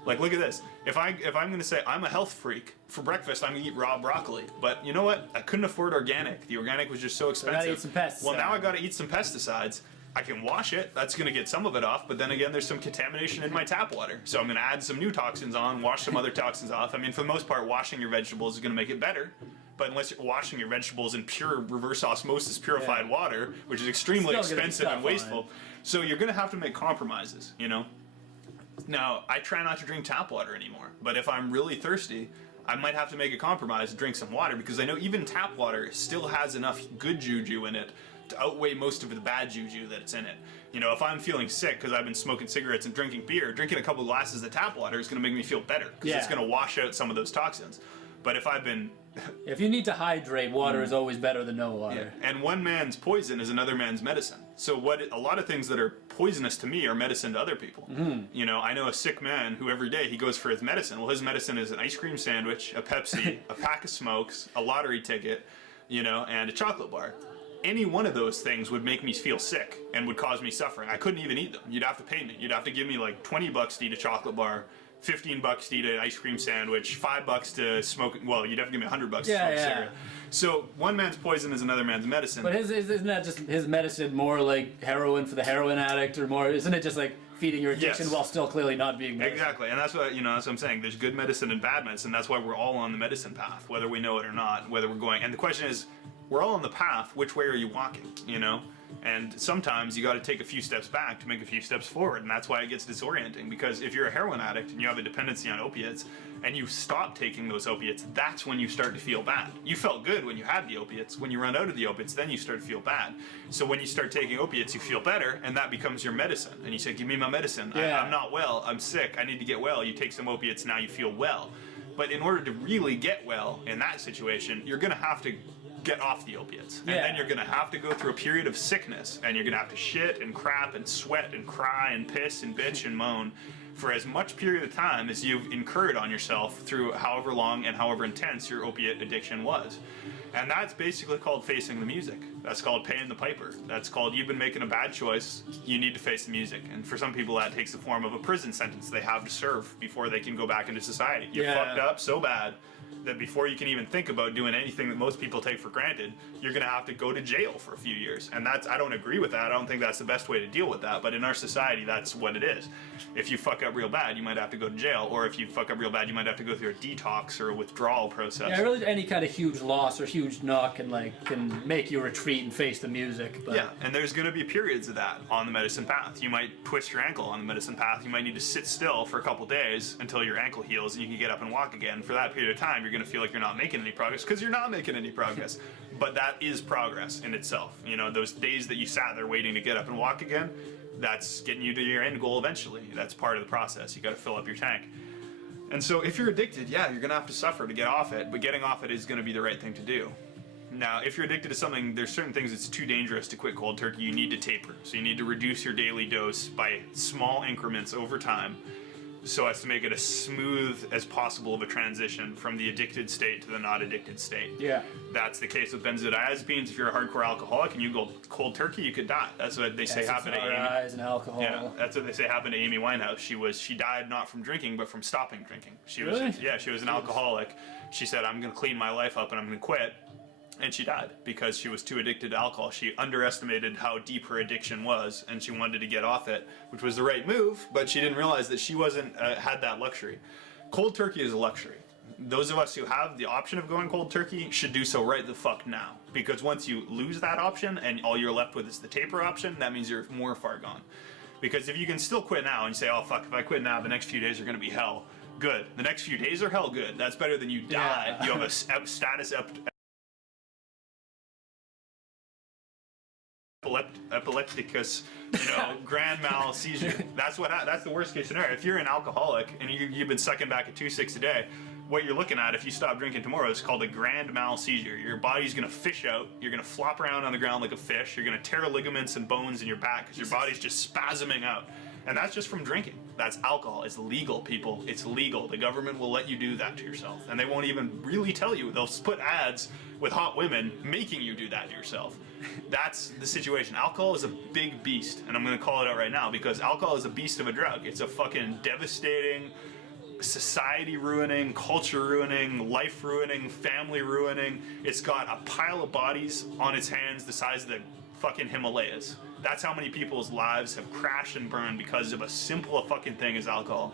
Like, look at this. If I'm going to say I'm a health freak, for breakfast I'm going to eat raw broccoli. But you know what? I couldn't afford organic. The organic was just so expensive. I gotta eat some pesticides. Well, now I got to eat some pesticides. I can wash it, that's going to get some of it off, but then again there's some contamination in my tap water. So I'm going to add some new toxins on, wash some other toxins off. I mean, for the most part, washing your vegetables is going to make it better. But unless you're washing your vegetables in pure reverse osmosis purified water, which is extremely expensive and wasteful, so you're going to have to make compromises, you know? Now, I try not to drink tap water anymore, but if I'm really thirsty, I might have to make a compromise and drink some water, because I know even tap water still has enough good juju in it to outweigh most of the bad juju that's in it. You know, if I'm feeling sick because I've been smoking cigarettes and drinking beer, drinking a couple of glasses of tap water is going to make me feel better, because it's going to wash out some of those toxins. But if I've been... if you need to hydrate, water is always better than no water. Yeah. And one man's poison is another man's medicine. So a lot of things that are poisonous to me are medicine to other people. You know, I know a sick man who every day he goes for his medicine. Well, his medicine is an ice cream sandwich, a Pepsi, a pack of smokes, a lottery ticket, you know, and a chocolate bar. Any one of those things would make me feel sick and would cause me suffering. I couldn't even eat them. You'd have to pay me. You'd have to give me like $20 to eat a chocolate bar, $15 to eat an ice cream sandwich, $5 to smoke. Well, you'd have to give me $100 to smoke cigarette. So one man's poison is another man's medicine. But isn't that just his medicine more like heroin for the heroin addict, or more? Isn't it just like feeding your addiction while still clearly not being medicine? Exactly, and that's what that's what I'm saying. There's good medicine and bad medicine. That's why we're all on the medicine path, whether we know it or not. Whether we're going, and the question is, we're all on the path. Which way are you walking? You know. And sometimes you got to take a few steps back to make a few steps forward, and that's why it gets disorienting. Because if you're a heroin addict and you have a dependency on opiates, and you stop taking those opiates, that's when you start to feel bad. You felt good when you had the opiates. When you run out of the opiates, then you start to feel bad. So when you start taking opiates, you feel better, and that becomes your medicine. And you say, give me my medicine. I'm not well. I'm sick. I need to get well. You take some opiates, now you feel well. But in order to really get well in that situation, you're going to have to get off the opiates. And then you're going to have to go through a period of sickness, and you're going to have to shit and crap and sweat and cry and piss and bitch and moan for as much period of time as you've incurred on yourself through however long and however intense your opiate addiction was. And that's basically called facing the music. That's called paying the piper. That's called, you've been making a bad choice, you need to face the music. And for some people that takes the form of a prison sentence they have to serve before they can go back into society. You're fucked up so bad that before you can even think about doing anything that most people take for granted, you're going to have to go to jail for a few years. And that's, I don't agree with that. I don't think that's the best way to deal with that. But in our society, that's what it is. If you fuck up real bad, you might have to go to jail. Or if you fuck up real bad, you might have to go through a detox or a withdrawal process. Yeah, really any kind of huge loss or huge knock can make you retreat and face the music. But. Yeah, and there's going to be periods of that on the medicine path. You might twist your ankle on the medicine path. You might need to sit still for a couple days until your ankle heals and you can get up and walk again. For that period of time, you're going to feel like you're not making any progress because you're not making any progress. But that is progress in itself. You know, those days that you sat there waiting to get up and walk again, that's getting you to your end goal eventually. That's part of the process. You got to fill up your tank. And so if you're addicted, yeah, you're going to have to suffer to get off it, but getting off it is going to be the right thing to do. Now, if you're addicted to something, there's certain things that's too dangerous to quit cold turkey. You need to taper. So you need to reduce your daily dose by small increments over time so as to make it as smooth as possible of a transition from the addicted state to the not addicted state. Yeah. That's the case with benzodiazepines. If you're a hardcore alcoholic and you go cold turkey, you could die. That's what they say happened to Amy. And alcohol. Yeah, that's what they say happened to Amy Winehouse. She died not from drinking, but from stopping drinking. She really? She was an alcoholic. She said, I'm going to clean my life up and I'm going to quit. And she died because she was too addicted to alcohol. She underestimated how deep her addiction was, and she wanted to get off it, which was the right move, but she didn't realize that she wasn't had that luxury. Cold turkey is a luxury. Those of us who have the option of going cold turkey should do so right the fuck now. Because once you lose that option and all you're left with is the taper option, that means you're more far gone. Because if you can still quit now and you say, oh fuck, if I quit now, the next few days are going to be hell. Good. The next few days are hell good. That's better than you die. You have a status epilepticus, grand mal seizure. That's the worst case scenario. If you're an alcoholic and you've been sucking back at 2-6 a day, what you're looking at if you stop drinking tomorrow is called a grand mal seizure. Your body's gonna fish out. You're gonna flop around on the ground like a fish. You're gonna tear ligaments and bones in your back because your body's just spasming out. And that's just from drinking. That's alcohol. It's legal, people. It's legal. The government will let you do that to yourself. And they won't even really tell you. They'll put ads with hot women making you do that to yourself. That's the situation. Alcohol is a big beast. And I'm going to call it out right now because alcohol is a beast of a drug. It's a fucking devastating, society ruining, culture ruining, life ruining, family ruining. It's got a pile of bodies on its hands the size of the fucking Himalayas. That's how many people's lives have crashed and burned because of a simple fucking thing as alcohol.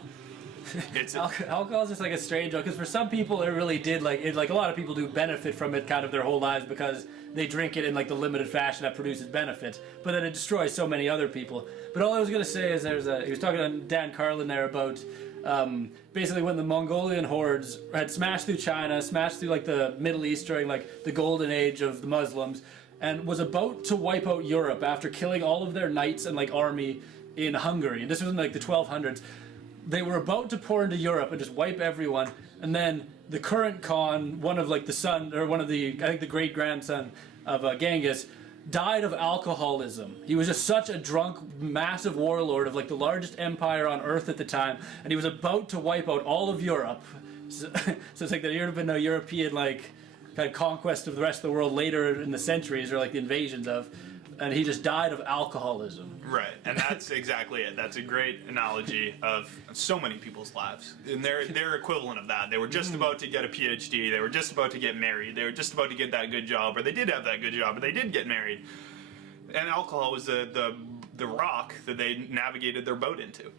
Alcohol is just like a strange joke because for some people it really did like a lot of people do benefit from it kind of their whole lives because they drink it in like the limited fashion that produces benefits, but then it destroys so many other people. But all I was gonna say is he was talking to Dan Carlin there about basically when the Mongolian hordes had smashed through China, smashed through like the Middle East during like the golden age of the Muslims, and was about to wipe out Europe after killing all of their knights and like army in Hungary. And this was in like the 1200s. They were about to pour into Europe and just wipe everyone, and then the current Khan, one of like the son, or one of the, I think the great grandson of Genghis, died of alcoholism. He was just such a drunk, massive warlord of like the largest empire on Earth at the time, and he was about to wipe out all of Europe. So it's like there had been a European like kind of conquest of the rest of the world later in the centuries, or like the invasions of, and he just died of alcoholism. Right, and that's exactly it. That's a great analogy of so many people's lives. And they're equivalent of that. They were just about to get a PhD, they were just about to get married, they were just about to get that good job, or they did have that good job, or they did get married. And alcohol was the rock that they navigated their boat into.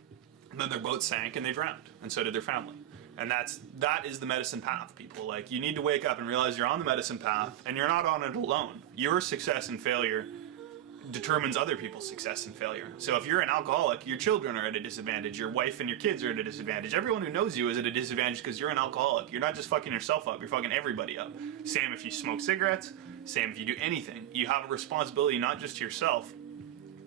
And then their boat sank and they drowned, and so did their family. And that is the medicine path, people. Like, you need to wake up and realize you're on the medicine path, and you're not on it alone. Your success and failure determines other people's success and failure. So if you're an alcoholic, your children are at a disadvantage, your wife and your kids are at a disadvantage. Everyone who knows you is at a disadvantage because you're an alcoholic. You're not just fucking yourself up, you're fucking everybody up. Same if you smoke cigarettes, same if you do anything. You have a responsibility not just to yourself.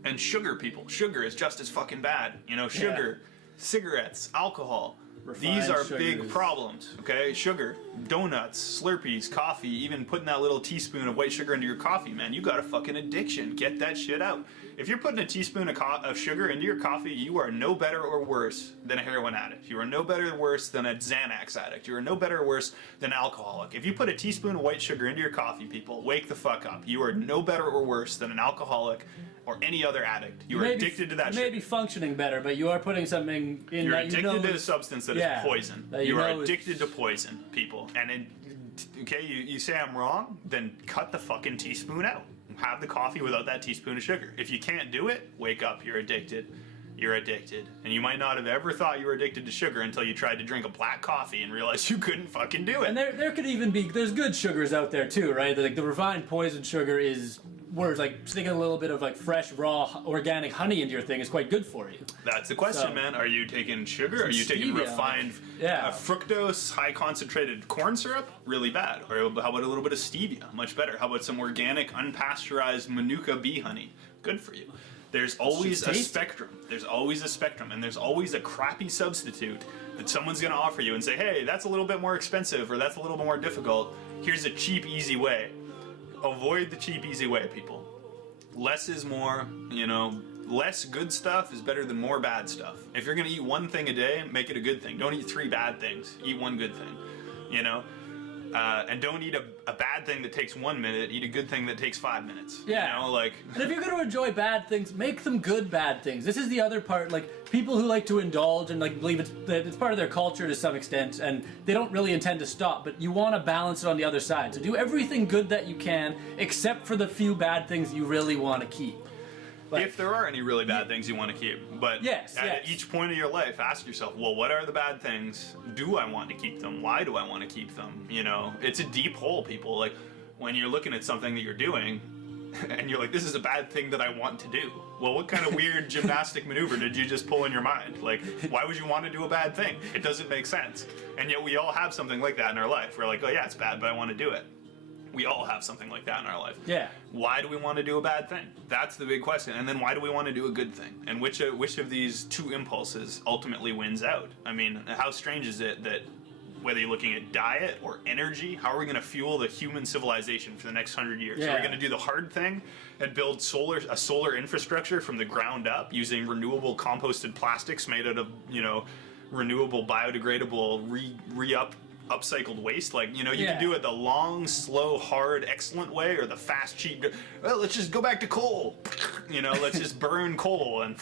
And sugar, people. Sugar is just as fucking bad. You know, sugar, cigarettes, alcohol. These are big problems, okay? Sugar, donuts, Slurpees, coffee, even putting that little teaspoon of white sugar into your coffee, man, you got a fucking addiction. Get that shit out. If you're putting a teaspoon of sugar into your coffee, you are no better or worse than a heroin addict. You are no better or worse than a Xanax addict. You are no better or worse than an alcoholic. If you put a teaspoon of white sugar into your coffee, people, wake the fuck up. You are no better or worse than an alcoholic or any other addict. You are addicted to that shit. You may be functioning better, but you are putting something in You're that addicted to a substance that is poison. You are addicted to poison, people. And okay, you say I'm wrong, then cut the fucking teaspoon out. Have the coffee without that teaspoon of sugar. If you can't do it, wake up. You're addicted. You're addicted. And you might not have ever thought you were addicted to sugar until you tried to drink a black coffee and realized you couldn't fucking do it. And there could even be, there's good sugars out there too, right? Like the refined poison sugar is, whereas like sticking a little bit of like fresh, raw, organic honey into your thing is quite good for you. That's the question, man. Are you taking sugar? Are you taking refined fructose, high concentrated corn syrup? Really bad. Or how about a little bit of stevia? Much better. How about some organic, unpasteurized Manuka bee honey? Good for you. There's always a spectrum. There's always a spectrum, and there's always a crappy substitute that someone's going to offer you and say, hey, that's a little bit more expensive, or that's a little bit more difficult. Here's a cheap, easy way. Avoid the cheap, easy way, people. Less is more, you know. Less good stuff is better than more bad stuff. If you're going to eat one thing a day, make it a good thing. Don't eat 3 bad things. Eat one good thing, you know. And don't eat a bad thing that takes 1 minute. Eat a good thing that takes 5 minutes. Yeah. You know, like. And if you're going to enjoy bad things, make them good bad things. This is the other part. Like people who like to indulge and like believe it's part of their culture to some extent, and they don't really intend to stop. But you want to balance it on the other side. So do everything good that you can, except for the few bad things you really want to keep. Like, if there are any really bad things you want to keep, but at each point of your life, ask yourself, well, what are the bad things? Do I want to keep them? Why do I want to keep them? You know, it's a deep hole, people. Like, when you're looking at something that you're doing, and you're like, this is a bad thing that I want to do. Well, what kind of weird gymnastic maneuver did you just pull in your mind? Like, why would you want to do a bad thing? It doesn't make sense. And yet we all have something like that in our life. We're like, oh yeah, it's bad, but I want to do it. We all have something like that in our life. Yeah. Why do we want to do a bad thing? That's the big question. And then why do we want to do a good thing? And which of these two impulses ultimately wins out? I mean, how strange is it that whether you're looking at diet or energy, how are we going to fuel the human civilization for the next 100 years? Yeah. Are we going to do the hard thing and build a solar infrastructure from the ground up using renewable composted plastics made out of, you know, renewable, biodegradable, upcycled waste? Like, you know, you can do it the long, slow, hard, excellent way, or the fast, cheap, well, let's just go back to coal. You know, let's just burn coal and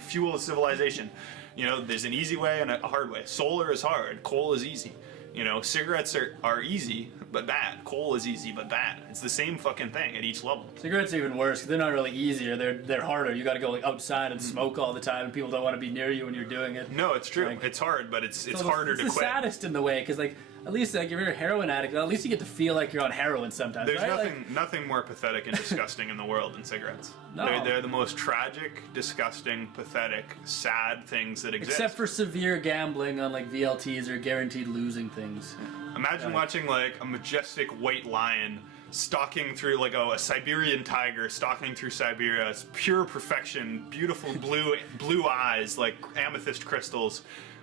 fuel the civilization. You know, there's an easy way and a hard way. Solar is hard, coal is easy. You know, cigarettes are easy, but bad. Coal is easy, but bad. It's the same fucking thing at each level. Cigarettes are even worse, because they're not really easier. They're harder. You got to go like outside and smoke all the time, and people don't want to be near you when you're doing it. No, it's true. Like, it's hard, but it's harder to quit. It's the saddest in the way, because like, at least like if you're a heroin addict, at least you get to feel like you're on heroin sometimes. There's nothing more pathetic and disgusting in the world than cigarettes. No. They're the most tragic, disgusting, pathetic, sad things that exist. Except for severe gambling on like VLTs or guaranteed losing things. Imagine watching like a majestic white lion stalking through, like a Siberian tiger stalking through Siberia. It's pure perfection, beautiful blue eyes like amethyst crystals.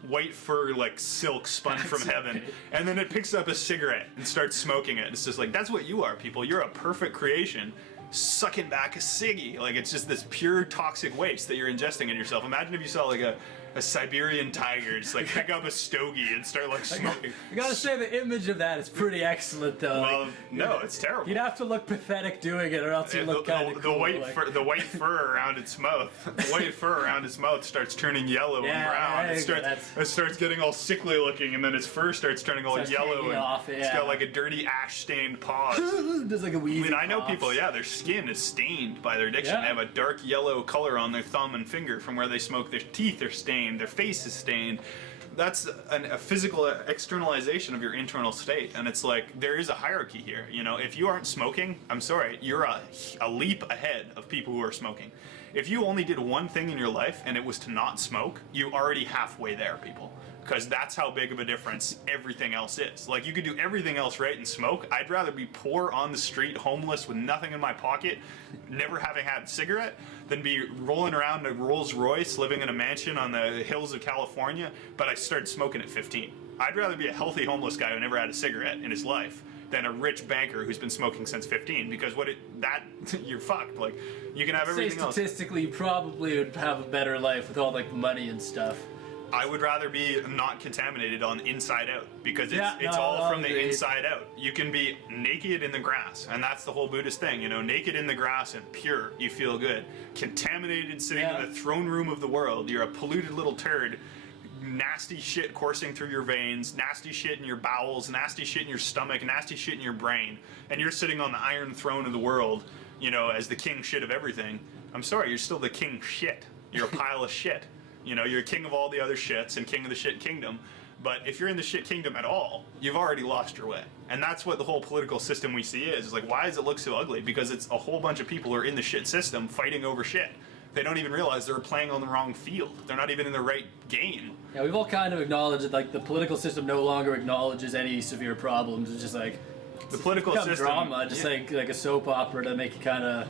White fur like silk spun from heaven, and then it picks up a cigarette and starts smoking it. It's just like, that's what you are, people. You're a perfect creation sucking back a ciggy. Like, it's just this pure toxic waste that you're ingesting in yourself. Imagine if you saw like a Siberian tiger just like pick up a stogie and start like smoking. I gotta say, the image of that is pretty excellent, though. Well, no, it's terrible. You'd have to look pathetic doing it, or else you look kind of cool. The white fur around its mouth. The white fur around its mouth starts turning yellow and brown. It starts getting all sickly looking, and then its fur starts turning all yellow. And it's got like a dirty ash-stained paws. Just like a wheezy I know people. Yeah, their skin is stained by their addiction. Yeah. They have a dark yellow color on their thumb and finger from where they smoke. Their teeth are stained. Their face is stained. That's a physical externalization of your internal state, and it's like there is a hierarchy here. You know, if you aren't smoking, I'm sorry, you're a leap ahead of people who are smoking. If you only did one thing in your life and it was to not smoke, you're already halfway there, people. Because that's how big of a difference everything else is. Like, you could do everything else right and smoke. I'd rather be poor on the street, homeless, with nothing in my pocket, never having had a cigarette, than be rolling around in a Rolls Royce, living in a mansion on the hills of California, but I started smoking at 15. I'd rather be a healthy homeless guy who never had a cigarette in his life than a rich banker who's been smoking since 15, because you're fucked. Like, you can have everything else. Statistically, you probably would have a better life with all like the money and stuff. I would rather be not contaminated on inside out, because it's all from the inside out. You can be naked in the grass, and that's the whole Buddhist thing, you know, naked in the grass and pure, you feel good. Contaminated, sitting in the throne room of the world, you're a polluted little turd, nasty shit coursing through your veins, nasty shit in your bowels, nasty shit in your stomach, nasty shit in your brain, and you're sitting on the iron throne of the world, you know, as the king shit of everything. I'm sorry, you're still the king shit. You're a pile of shit. You know, you're king of all the other shits and king of the shit kingdom. But if you're in the shit kingdom at all, you've already lost your way. And that's what the whole political system we see is. It's like, why does it look so ugly? Because it's a whole bunch of people who are in the shit system fighting over shit. They don't even realize they're playing on the wrong field. They're not even in the right game. Yeah, we've all kind of acknowledged that, like, the political system no longer acknowledges any severe problems. It's just like the political system drama, just like a soap opera to make you kind of.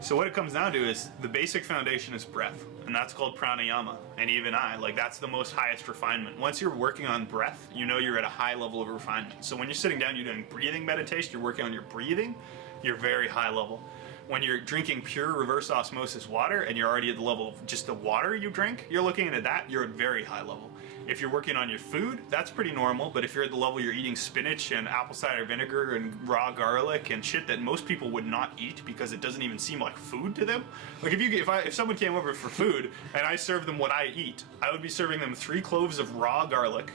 So what it comes down to is the basic foundation is breath, and that's called pranayama. And even that's the most highest refinement. Once you're working on breath, you know you're at a high level of refinement. So when you're sitting down, you're doing breathing meditation, you're working on your breathing, you're very high level. When you're drinking pure reverse osmosis water and you're already at the level of just the water you drink, you're looking at that, you're at very high level. If you're working on your food, that's pretty normal, but if you're at the level you're eating spinach and apple cider vinegar and raw garlic and shit that most people would not eat because it doesn't even seem like food to them. Like, if someone came over for food and I served them what I eat, I would be serving them 3 cloves of raw garlic,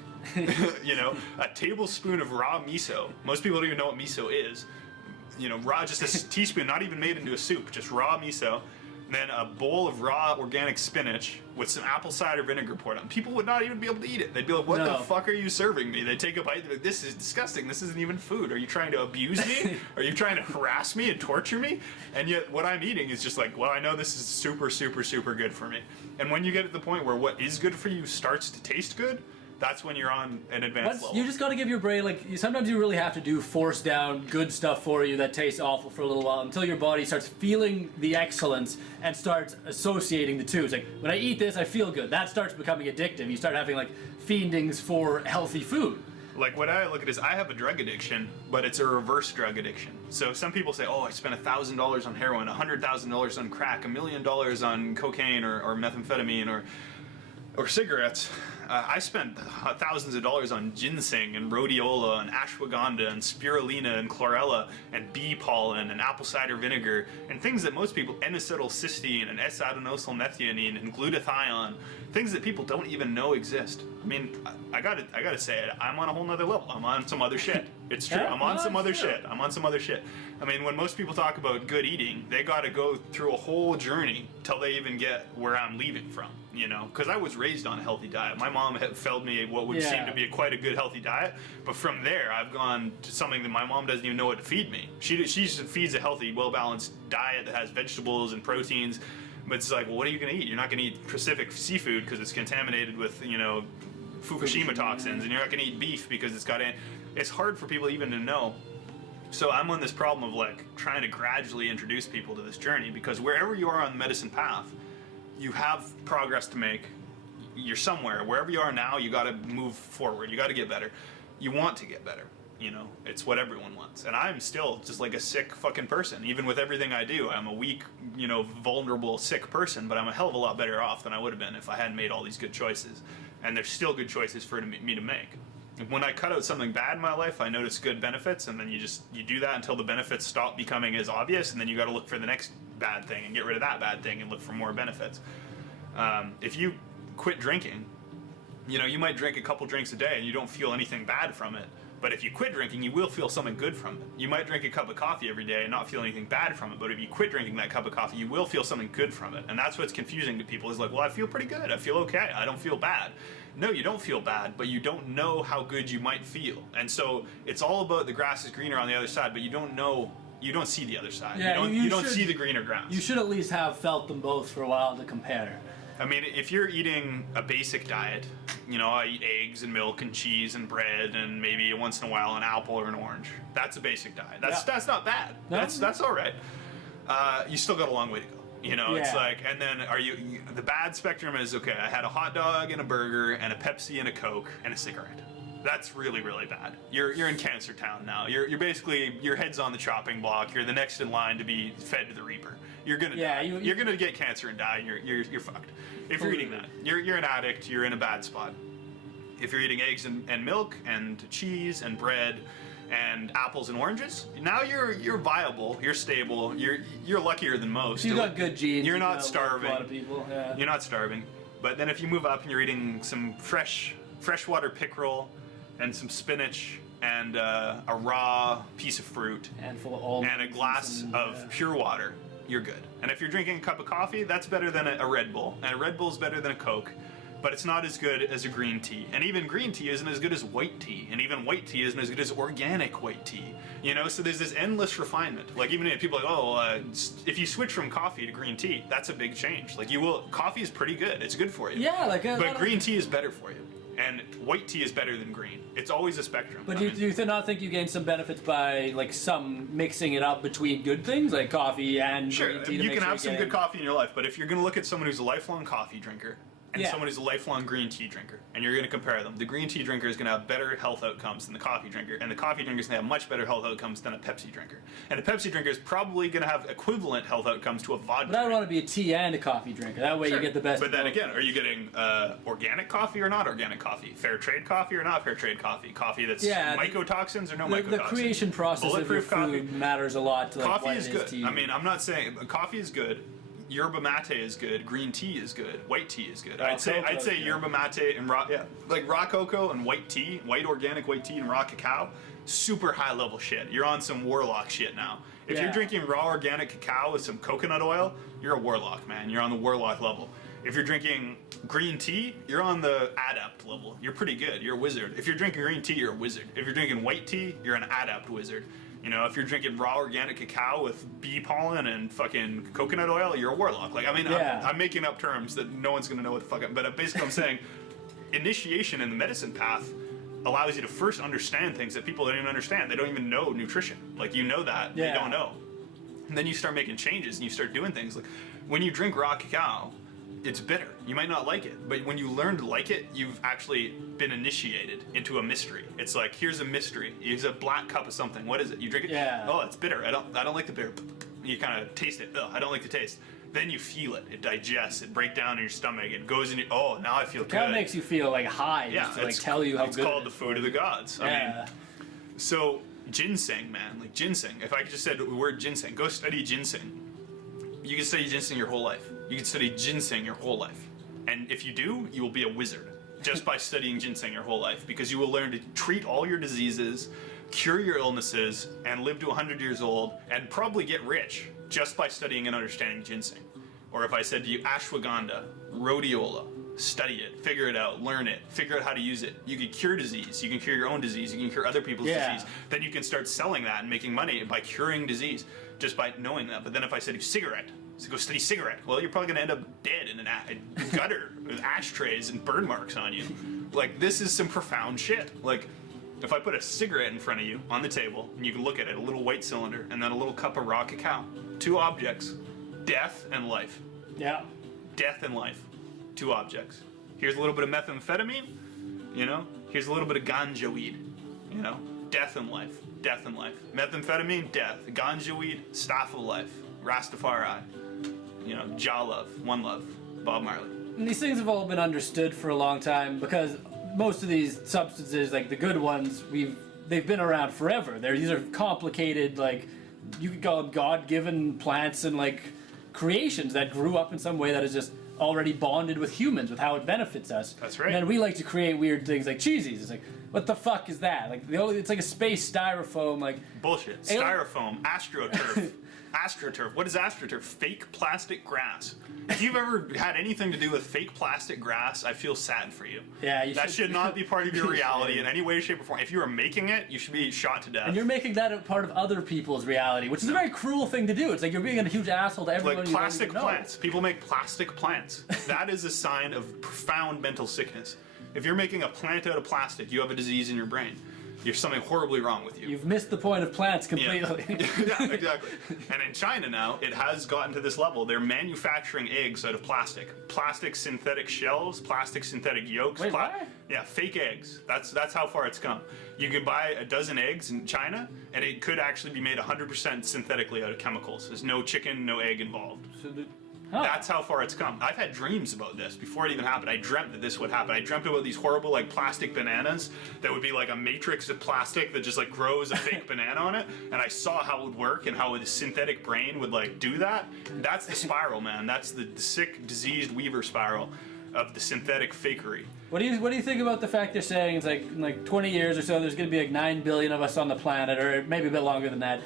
you know, a tablespoon of raw miso. Most people don't even know what miso is. You know, raw, just a teaspoon, not even made into a soup, just raw miso. Then a bowl of raw organic spinach with some apple cider vinegar poured on. People would not even be able to eat it. They'd be like, what the fuck are you serving me? They'd take a bite, they'd be like, this is disgusting. This isn't even food. Are you trying to abuse me? Are you trying to harass me and torture me? And yet what I'm eating is just like, well, I know this is super, super, super good for me. And when you get at the point where what is good for you starts to taste good, that's when you're on an advanced level. You just got to give your brain, like, sometimes you really have to do force down good stuff for you that tastes awful for a little while until your body starts feeling the excellence and starts associating the two. It's like, when I eat this, I feel good. That starts becoming addictive. You start having, like, fiendings for healthy food. Like, what I look at is I have a drug addiction, but it's a reverse drug addiction. So some people say, oh, I spent $1,000 on heroin, $100,000 on crack, $1 million on cocaine or methamphetamine or cigarettes. I spent thousands of dollars on ginseng and rhodiola and ashwagandha and spirulina and chlorella and bee pollen and apple cider vinegar and things that most people, N-acetylcysteine and S-adenosylmethionine and glutathione, things that people don't even know exist. I mean, I gotta say it. I'm on a whole nother level. I'm on some other shit. It's true. I'm on some other shit. I'm on some other shit. I mean, when most people talk about good eating, they gotta go through a whole journey till they even get where I'm leaving from. You know, because I was raised on a healthy diet. My mom had fed me what would seem to be quite a good healthy diet, but from there I've gone to something that my mom doesn't even know what to feed me. She feeds a healthy, well-balanced diet that has vegetables and proteins, but it's like, well, what are you going to eat? You're not going to eat Pacific seafood because it's contaminated with, you know, Fukushima toxins, and you're not going to eat beef because it's hard for people even to know. So I'm on this problem of like trying to gradually introduce people to this journey, because wherever you are on the medicine path, you have progress to make. You're somewhere. Wherever you are now, you got to move forward. You got to get better. You want to get better. You know, it's what everyone wants. And I'm still just like a sick fucking person. Even with everything I do, I'm a weak, you know, vulnerable, sick person, but I'm a hell of a lot better off than I would have been if I hadn't made all these good choices. And there's still good choices for me to make. When I cut out something bad in my life, I notice good benefits, and then you do that until the benefits stop becoming as obvious, and then you got to look for the next bad thing and get rid of that bad thing and look for more benefits. If you quit drinking, you know, you might drink a couple drinks a day and you don't feel anything bad from it. But if you quit drinking, you will feel something good from it. You might drink a cup of coffee every day and not feel anything bad from it, but if you quit drinking that cup of coffee, you will feel something good from it. And that's what's confusing to people, is like, well, I feel pretty good. I feel okay. I don't feel bad. No, you don't feel bad, but you don't know how good you might feel. And so it's all about the grass is greener on the other side, but you don't know, you don't see the other side. Yeah, you don't see the greener grass. You should at least have felt them both for a while to compare. I mean, if you're eating a basic diet, you know, I eat eggs and milk and cheese and bread and maybe once in a while an apple or an orange. That's a basic diet. That's not bad. No. That's all right. You still got a long way to go. You know, it's like, and then the bad spectrum is, okay, I had a hot dog and a burger and a Pepsi and a Coke and a cigarette. That's really, really bad. You're in Cancer Town now. You're basically, your head's on the chopping block. You're the next in line to be fed to the Reaper. You're gonna die. You're gonna get cancer and die, and you're fucked. If you're eating that, you're an addict. You're in a bad spot. If you're eating eggs and milk and cheese and bread and apples and oranges, now you're viable. You're stable. You're luckier than most. You got good genes. You're not starving. A lot of people. Yeah. You're not starving. But then if you move up and you're eating some freshwater pickerel and some spinach and a raw piece of fruit Handful of almonds and a glass of pure water, you're good. And if you're drinking a cup of coffee, that's better than a Red Bull. And a Red Bull is better than a Coke, but it's not as good as a green tea. And even green tea isn't as good as white tea. And even white tea isn't as good as organic white tea. You know, so there's this endless refinement. Like, even if people are like, if you switch from coffee to green tea, that's a big change. Like, coffee is pretty good. It's good for you. Yeah, but green tea is better for you. And white tea is better than green. It's always a spectrum. But do you not think you gain some benefits by, like, some mixing it up between good things, like coffee and green tea? You can have some good coffee in your life, but if you're going to look at someone who's a lifelong coffee drinker and someone who's a lifelong green tea drinker, and you're going to compare them, the green tea drinker is going to have better health outcomes than the coffee drinker, and the coffee drinker is going to have much better health outcomes than a Pepsi drinker. And a Pepsi drinker is probably going to have equivalent health outcomes to a vodka. But I want to be a tea and a coffee drinker. That way you get the best. But then again, are you getting organic coffee or not organic coffee? Fair trade coffee or not fair trade coffee? Coffee that's mycotoxins or no mycotoxins? The creation process of your food matters a lot to, like, coffee what is it good. is to you. I mean, I'm not saying coffee is good. Yerba mate is good. Green tea is good. White tea is good. I'd say yerba mate and raw cocoa and white tea, white organic white tea and raw cacao, super high level shit. You're on some warlock shit now. If you're drinking raw organic cacao with some coconut oil, you're a warlock, man. You're on the warlock level. If you're drinking green tea, you're on the adept level. You're pretty good. You're a wizard. If you're drinking green tea, you're a wizard. If you're drinking white tea, you're an adept wizard. You know, if you're drinking raw organic cacao with bee pollen and fucking coconut oil, you're a warlock. Like, I mean, I'm making up terms that no one's going to know what the fuck. But basically I'm saying initiation in the medicine path allows you to first understand things that people don't even understand. They don't even know nutrition. Like, you know that. They don't know. And then you start making changes and you start doing things. Like, when you drink raw cacao, it's bitter. You might not like it, but when you learn to like it, you've actually been initiated into a mystery. It's like, here's a mystery. Here's a black cup of something. What is it? You drink it. Oh, it's bitter. I don't like the bitter. You kind of taste it. Oh, I don't like the taste. Then you feel it. It digests. It breaks down in your stomach. It goes in. Oh, now I feel good. It kind of makes you feel like high. Yeah, just to, like, tell you how good. It's called the food of the gods. I mean, so ginseng, man, like ginseng. If I just said the word ginseng, go study ginseng. You can study ginseng your whole life. You can study ginseng your whole life. And if you do, you will be a wizard just by studying ginseng your whole life, because you will learn to treat all your diseases, cure your illnesses, and live to 100 years old, and probably get rich just by studying and understanding ginseng. Or if I said to you, ashwagandha, rhodiola, study it, figure it out, learn it, figure out how to use it. You can cure disease, you can cure your own disease, you can cure other people's disease. Then you can start selling that and making money by curing disease just by knowing that. But then if I said to you, cigarette, so go study cigarette. Well, you're probably going to end up dead in a gutter with ashtrays and burn marks on you. Like, this is some profound shit. Like, if I put a cigarette in front of you on the table, and you can look at it, a little white cylinder, and then a little cup of raw cacao. Two objects, death and life. Yeah. Death and life. Two objects. Here's a little bit of methamphetamine, you know? Here's a little bit of ganja weed, you know? Death in life. Death in life. Methamphetamine, death. Ganja weed, staff of life. Rastafari. You know, Jah Love, One Love, Bob Marley. And these things have all been understood for a long time because most of these substances, like the good ones, they've been around forever. These are complicated, like you could call them God-given plants and like creations that grew up in some way that is just already bonded with humans, with how it benefits us. That's right. And then we like to create weird things like cheesies. It's like, what the fuck is that? Like it's like a space styrofoam, like bullshit. Styrofoam, AstroTurf. AstroTurf. What is AstroTurf? Fake plastic grass. If you've ever had anything to do with fake plastic grass, I feel sad for you. Yeah, that should not be part of your reality in any way, shape, or form. If you are making it, you should be shot to death. And you're making that a part of other people's reality, which is a very cruel thing to do. It's like you're being a huge asshole to everyone. Like plastic plants. People make plastic plants. That is a sign of profound mental sickness. If you're making a plant out of plastic, you have a disease in your brain. There's something horribly wrong with you. You've missed the point of plants completely. Yeah, exactly. And in China now, it has gotten to this level. They're manufacturing eggs out of plastic. Plastic synthetic shells, plastic synthetic yolks. Wait, what? Yeah, fake eggs. That's how far it's come. You could buy a dozen eggs in China, and it could actually be made 100% synthetically out of chemicals. There's no chicken, no egg involved. So That's how far it's come. I've had dreams about this before it even happened. I dreamt that this would happen. I dreamt about these horrible like plastic bananas that would be like a matrix of plastic that just like grows a fake banana on it. And I saw how it would work and how a synthetic brain would like do that. That's the spiral, man. That's the sick, diseased Weaver spiral of the synthetic fakery. What do you think about the fact they're saying it's like in like 20 years or so there's going to be like 9 billion of us on the planet, or maybe a bit longer than that.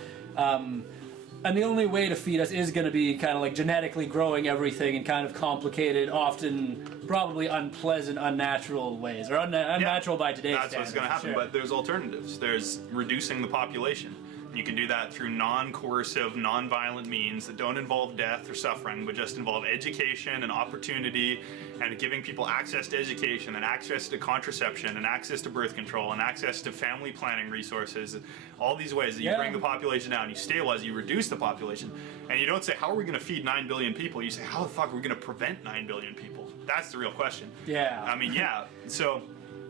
And the only way to feed us is going to be kind of like genetically growing everything in kind of complicated, often probably unpleasant, unnatural ways, or unnatural by today's standards. That's what's going to happen, sure. But there's alternatives. There's reducing the population. You can do that through non-coercive, non-violent means that don't involve death or suffering, but just involve education and opportunity and giving people access to education and access to contraception and access to birth control and access to family planning resources. All these ways that you bring the population down, you stabilize, you reduce the population. And you don't say, how are we going to feed 9 billion people? You say, how the fuck are we going to prevent 9 billion people? That's the real question. Yeah. I mean, yeah. So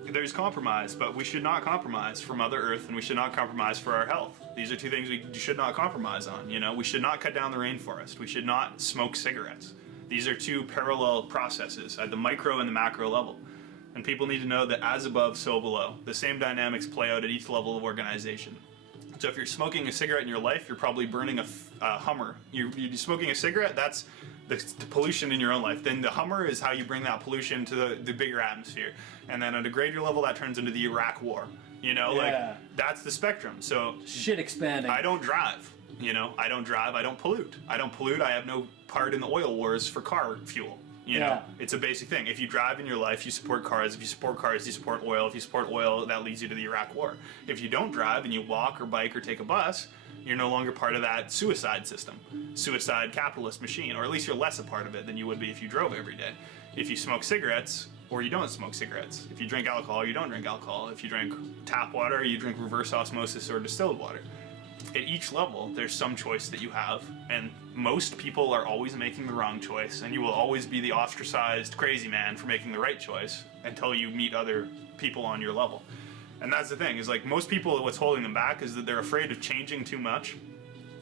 there's compromise, but we should not compromise for Mother Earth, and we should not compromise for our health. These are two things we should not compromise on. You know, we should not cut down the rainforest. We should not smoke cigarettes. These are two parallel processes at the micro and the macro level. And people need to know that as above, so below. The same dynamics play out at each level of organization. So if you're smoking a cigarette in your life, you're probably burning a Hummer. You're smoking a cigarette, that's the pollution in your own life. Then the Hummer is how you bring that pollution to the bigger atmosphere. And then at a greater level, that turns into the Iraq War. You know, like, that's the spectrum. So shit expanding. I don't drive. You know, I don't drive, I don't pollute. I don't pollute, I have no part in the oil wars for car fuel. You know, it's a basic thing. If you drive in your life, you support cars. If you support cars, you support oil. If you support oil, that leads you to the Iraq War. If you don't drive and you walk or bike or take a bus, you're no longer part of that suicide system, suicide capitalist machine, or at least you're less a part of it than you would be if you drove every day. If you smoke cigarettes, or you don't smoke cigarettes. If you drink alcohol, you don't drink alcohol. If you drink tap water, you drink reverse osmosis or distilled water. At each level, there's some choice that you have, and most people are always making the wrong choice, and you will always be the ostracized crazy man for making the right choice until you meet other people on your level. And that's the thing, is like most people, what's holding them back is that they're afraid of changing too much,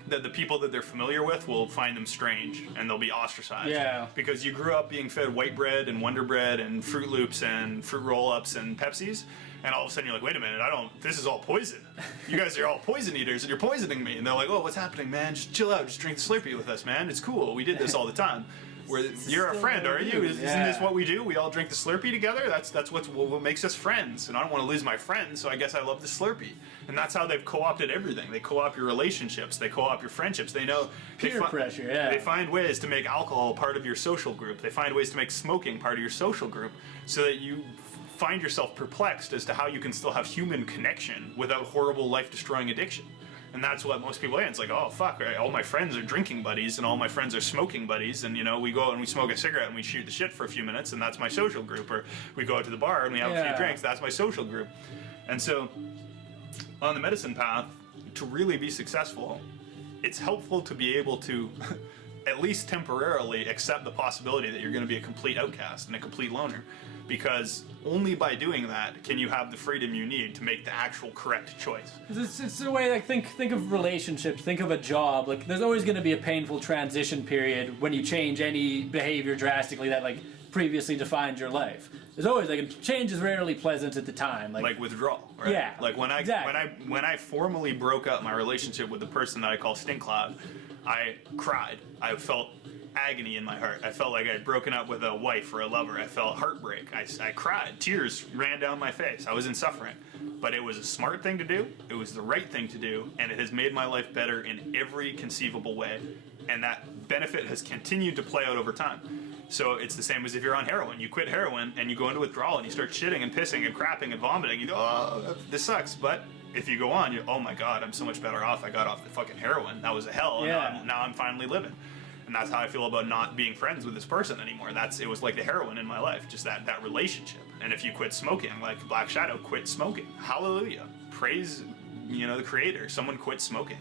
that the people that they're familiar with will find them strange and they'll be ostracized. Yeah. Because you grew up being fed white bread and Wonder Bread and Fruit Loops and Fruit Roll-Ups and Pepsis, and all of a sudden you're like, wait a minute, this is all poison. You guys are all poison eaters and you're poisoning me. And they're like, oh, what's happening, man? Just chill out, just drink the Slurpee with us, man. It's cool, we did this all the time. Where you're our friend, are you? Isn't this what we do? We all drink the Slurpee together? That's what makes us friends. And I don't want to lose my friends, so I guess I love the Slurpee. And that's how they've co-opted everything. They co-opt your relationships. They co-opt your friendships. They know peer pressure. Yeah. They find ways to make alcohol part of your social group. They find ways to make smoking part of your social group, so that you find yourself perplexed as to how you can still have human connection without horrible life-destroying addiction. And that's what most people are. It's like, oh, fuck, right? All my friends are drinking buddies and all my friends are smoking buddies. And, you know, we go out and we smoke a cigarette and we shoot the shit for a few minutes and that's my social group. Or we go out to the bar and we have a few drinks, that's my social group. And so on the medicine path, to really be successful, it's helpful to be able to at least temporarily accept the possibility that you're going to be a complete outcast and a complete loner. because only by doing that can you have the freedom you need to make the actual correct choice. It's the way, like, think of relationships, think of a job. Like, there's always going to be a painful transition period when you change any behavior drastically that, like, previously defined your life. There's always, like, change is rarely pleasant at the time. Like withdrawal, right? Yeah. Like when I formally broke up my relationship with the person that I call Stink Cloud, I cried. I felt agony in my heart. I felt like I'd broken up with a wife or a lover. I felt heartbreak. I cried. Tears ran down my face. I was in suffering. But it was a smart thing to do. It was the right thing to do. And it has made my life better in every conceivable way. And that benefit has continued to play out over time. So it's the same as if you're on heroin. You quit heroin and you go into withdrawal and you start shitting and pissing and crapping and vomiting. You go, oh, this sucks. But if you go on, oh my God, I'm so much better off. I got off the fucking heroin. That was a hell. Yeah. And now I'm finally living. And that's how I feel about not being friends with this person anymore. It was like the heroin in my life, just that relationship. And if you quit smoking, like Black Shadow quit smoking, hallelujah. Praise, the creator. Someone quit smoking.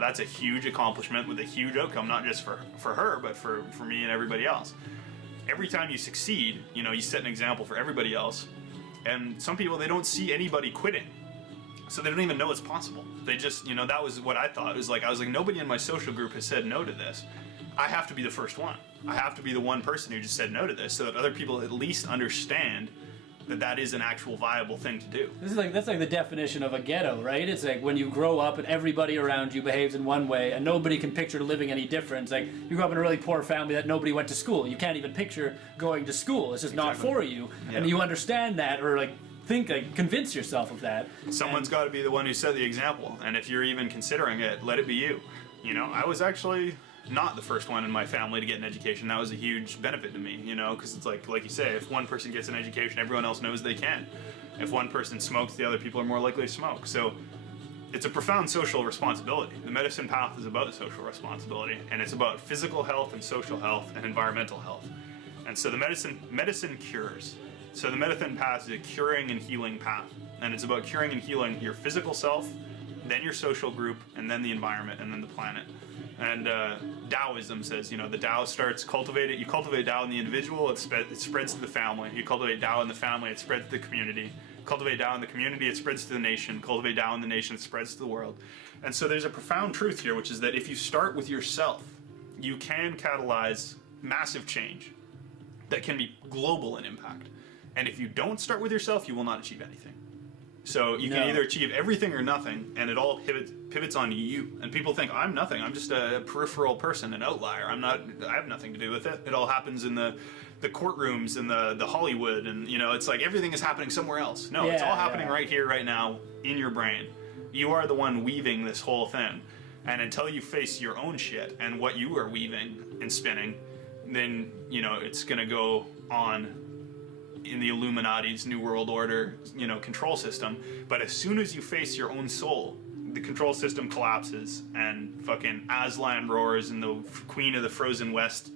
That's a huge accomplishment with a huge outcome, not just for her, but for me and everybody else. Every time you succeed, you set an example for everybody else. And some people, they don't see anybody quitting. So they don't even know it's possible. They just, that was what I thought. It was like, I was like, nobody in my social group has said no to this. I have to be the first one. I have to be the one person who just said no to this so that other people at least understand that is an actual viable thing to do. That's like the definition of a ghetto, right? It's like when you grow up and everybody around you behaves in one way and nobody can picture living any different. It's like you grew up in a really poor family that nobody went to school. You can't even picture going to school. It's just not for you. Yeah. And you understand that, or convince yourself of that. Someone's got to be the one who set the example. And if you're even considering it, let it be you. I was actually not the first one in my family to get an education. That was a huge benefit to me, because it's like you say, if one person gets an education, everyone else knows they can. If one person smokes, the other people are more likely to smoke. So it's a profound social responsibility. The medicine path is about social responsibility, and it's about physical health and social health and environmental health. And so the medicine cures. So the medicine path is a curing and healing path, and it's about curing and healing your physical self, then your social group, and then the environment, and then the planet. And Taoism says, the Tao starts you cultivate Tao in the individual, it spreads to the family. You cultivate Tao in the family, it spreads to the community. Cultivate Tao in the community, it spreads to the nation. Cultivate Tao in the nation, it spreads to the world. And so there's a profound truth here, which is that if you start with yourself, you can catalyze massive change that can be global in impact. And if you don't start with yourself, you will not achieve anything. So you can either achieve everything or nothing, and it all pivots on you. And people think, I'm nothing. I'm just a peripheral person, an outlier. I have nothing to do with it. It all happens in the courtrooms and the Hollywood, and it's like everything is happening somewhere else. No, it's all happening right here, right now, in your brain. You are the one weaving this whole thing. And until you face your own shit and what you are weaving and spinning, then, it's going to go on in the Illuminati's New World Order, control system. But as soon as you face your own soul, the control system collapses and fucking Aslan roars and the Queen of the Frozen West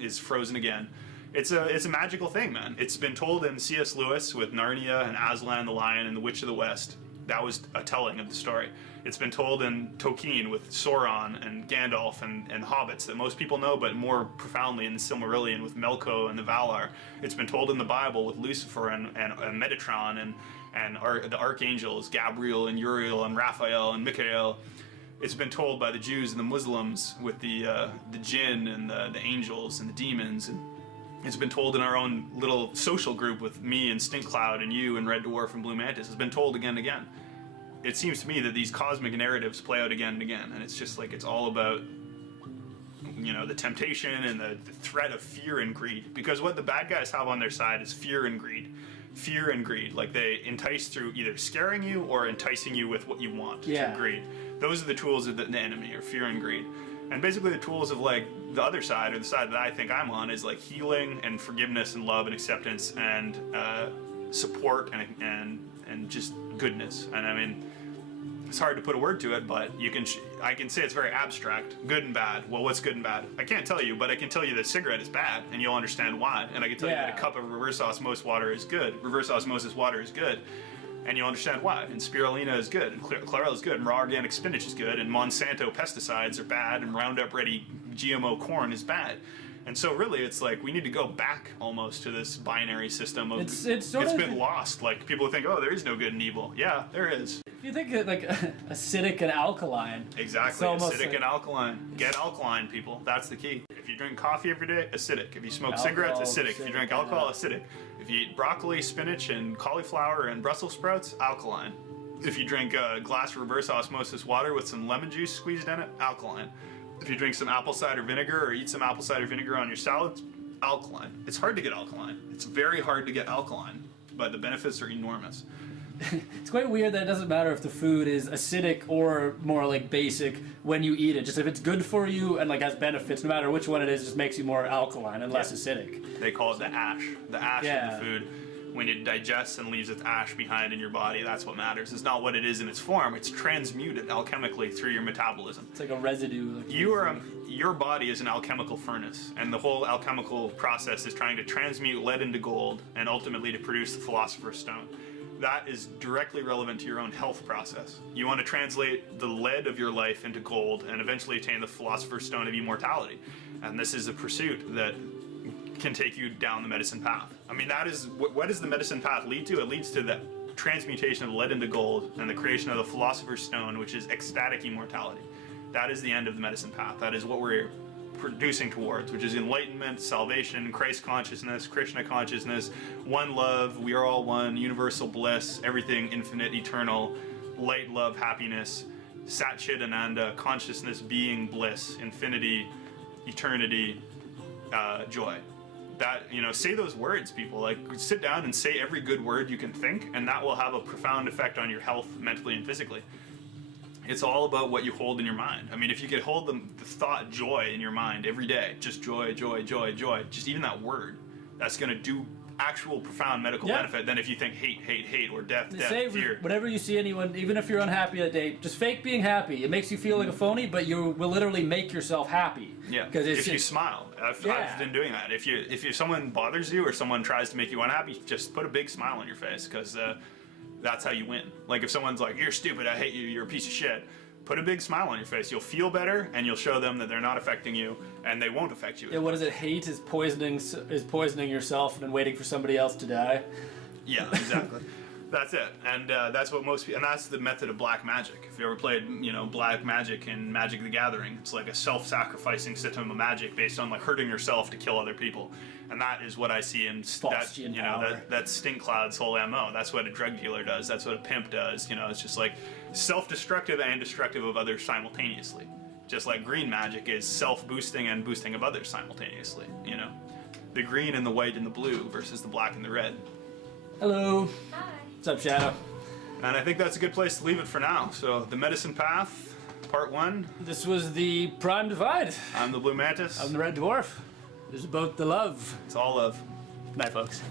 is frozen again. It's a magical thing, man. It's been told in C.S. Lewis with Narnia and Aslan the Lion and the Witch of the West. That was a telling of the story. It's been told in Tolkien with Sauron and Gandalf and hobbits that most people know, but more profoundly in the Silmarillion with Melko and the Valar. It's been told in the Bible with Lucifer and Metatron and the archangels, Gabriel and Uriel and Raphael and Michael. It's been told by the Jews and the Muslims with the jinn and the angels and the demons. And it's been told in our own little social group with me and Stink Cloud and you and Red Dwarf and Blue Mantis. It's been told again and again. It seems to me that these cosmic narratives play out again and again, and it's just like it's all about the temptation and the threat of fear and greed. Because what the bad guys have on their side is fear and greed. Fear and greed. Like they entice through either scaring you or enticing you with what you want. Yeah. Greed. Those are the tools of the enemy, or fear and greed. And basically the tools of like the other side, or the side that I think I'm on, is like healing and forgiveness and love and acceptance and support and just goodness. And I mean, it's hard to put a word to it, but I can say it's very abstract. Good and bad. Well, what's good and bad? I can't tell you, but I can tell you that cigarette is bad, and you'll understand why. And I can tell you that a cup of reverse osmosis water is good. Reverse osmosis water is good, and you'll understand why. And spirulina is good, and chlorella is good, and raw organic spinach is good, and Monsanto pesticides are bad, and Roundup Ready GMO corn is bad. And so really, it's like we need to go back almost to this binary system of It's sort of been lost. Like people think, oh, there is no good and evil. Yeah, there is. If you think of like acidic and alkaline. Exactly, acidic like, and alkaline. Get alkaline, people. That's the key. If you drink coffee every day, acidic. If you smoke cigarettes, acidic. If you drink alcohol, acidic. If you eat broccoli, spinach, and cauliflower and Brussels sprouts, alkaline. If you drink a glass of reverse osmosis water with some lemon juice squeezed in it, alkaline. If you drink some apple cider vinegar or eat some apple cider vinegar on your salads, alkaline. It's hard to get alkaline. It's very hard to get alkaline, but the benefits are enormous. It's quite weird that it doesn't matter if the food is acidic or more like basic when you eat it. Just if it's good for you and like has benefits, no matter which one it is, it just makes you more alkaline and less acidic. They call it the ash of the food. When it digests and leaves its ash behind in your body, that's what matters. It's not what it is in its form. It's transmuted alchemically through your metabolism. It's like a residue. Your body is an alchemical furnace, and the whole alchemical process is trying to transmute lead into gold and ultimately to produce the Philosopher's Stone. That is directly relevant to your own health process. You want to translate the lead of your life into gold and eventually attain the Philosopher's Stone of immortality. And this is a pursuit that can take you down the medicine path. I mean, that is what does the medicine path lead to? It leads to the transmutation of lead into gold and the creation of the Philosopher's Stone, which is ecstatic immortality. That is the end of the medicine path. That is what we're producing towards, which is enlightenment, salvation, Christ consciousness, Krishna consciousness, one love, we are all one, universal bliss, everything infinite, eternal, light, love, happiness, Sat Chit Ananda, consciousness, being, bliss, infinity, eternity, joy. That, say those words, people. Like, sit down and say every good word you can think, and that will have a profound effect on your health, mentally and physically. It's all about what you hold in your mind. I mean, if you could hold the thought joy in your mind every day, just joy, joy, joy, joy, just even that word, that's going to do actual profound medical benefit than if you think hate, hate, hate, or death, death, fear. Whenever you see anyone, even if you're unhappy that day, just fake being happy. It makes you feel like a phony, but you will literally make yourself happy. Yeah, if you smile. I've been doing that. If someone bothers you or someone tries to make you unhappy, just put a big smile on your face, because that's how you win. Like if someone's like, you're stupid, I hate you, you're a piece of shit, put a big smile on your face. You'll feel better, and you'll show them that they're not affecting you, and they won't affect you. Yeah, what is it? Hate is poisoning yourself and then waiting for somebody else to die. Yeah, exactly. That's it, and that's what most people, and that's the method of black magic. If you ever played, black magic in Magic the Gathering, it's like a self-sacrificing system of magic based on like hurting yourself to kill other people, and that is what I see in that's Stink Cloud's whole MO. That's what a drug dealer does. That's what a pimp does. It's just like self-destructive and destructive of others simultaneously. Just like green magic is self-boosting and boosting of others simultaneously. The green and the white and the blue versus the black and the red. Hello. Hi. What's up, Shadow? And I think that's a good place to leave it for now. So, the medicine path, part 1. This was the Prime Divide. I'm the Blue Mantis. I'm the Red Dwarf. This is about the love. It's all love. Night, folks.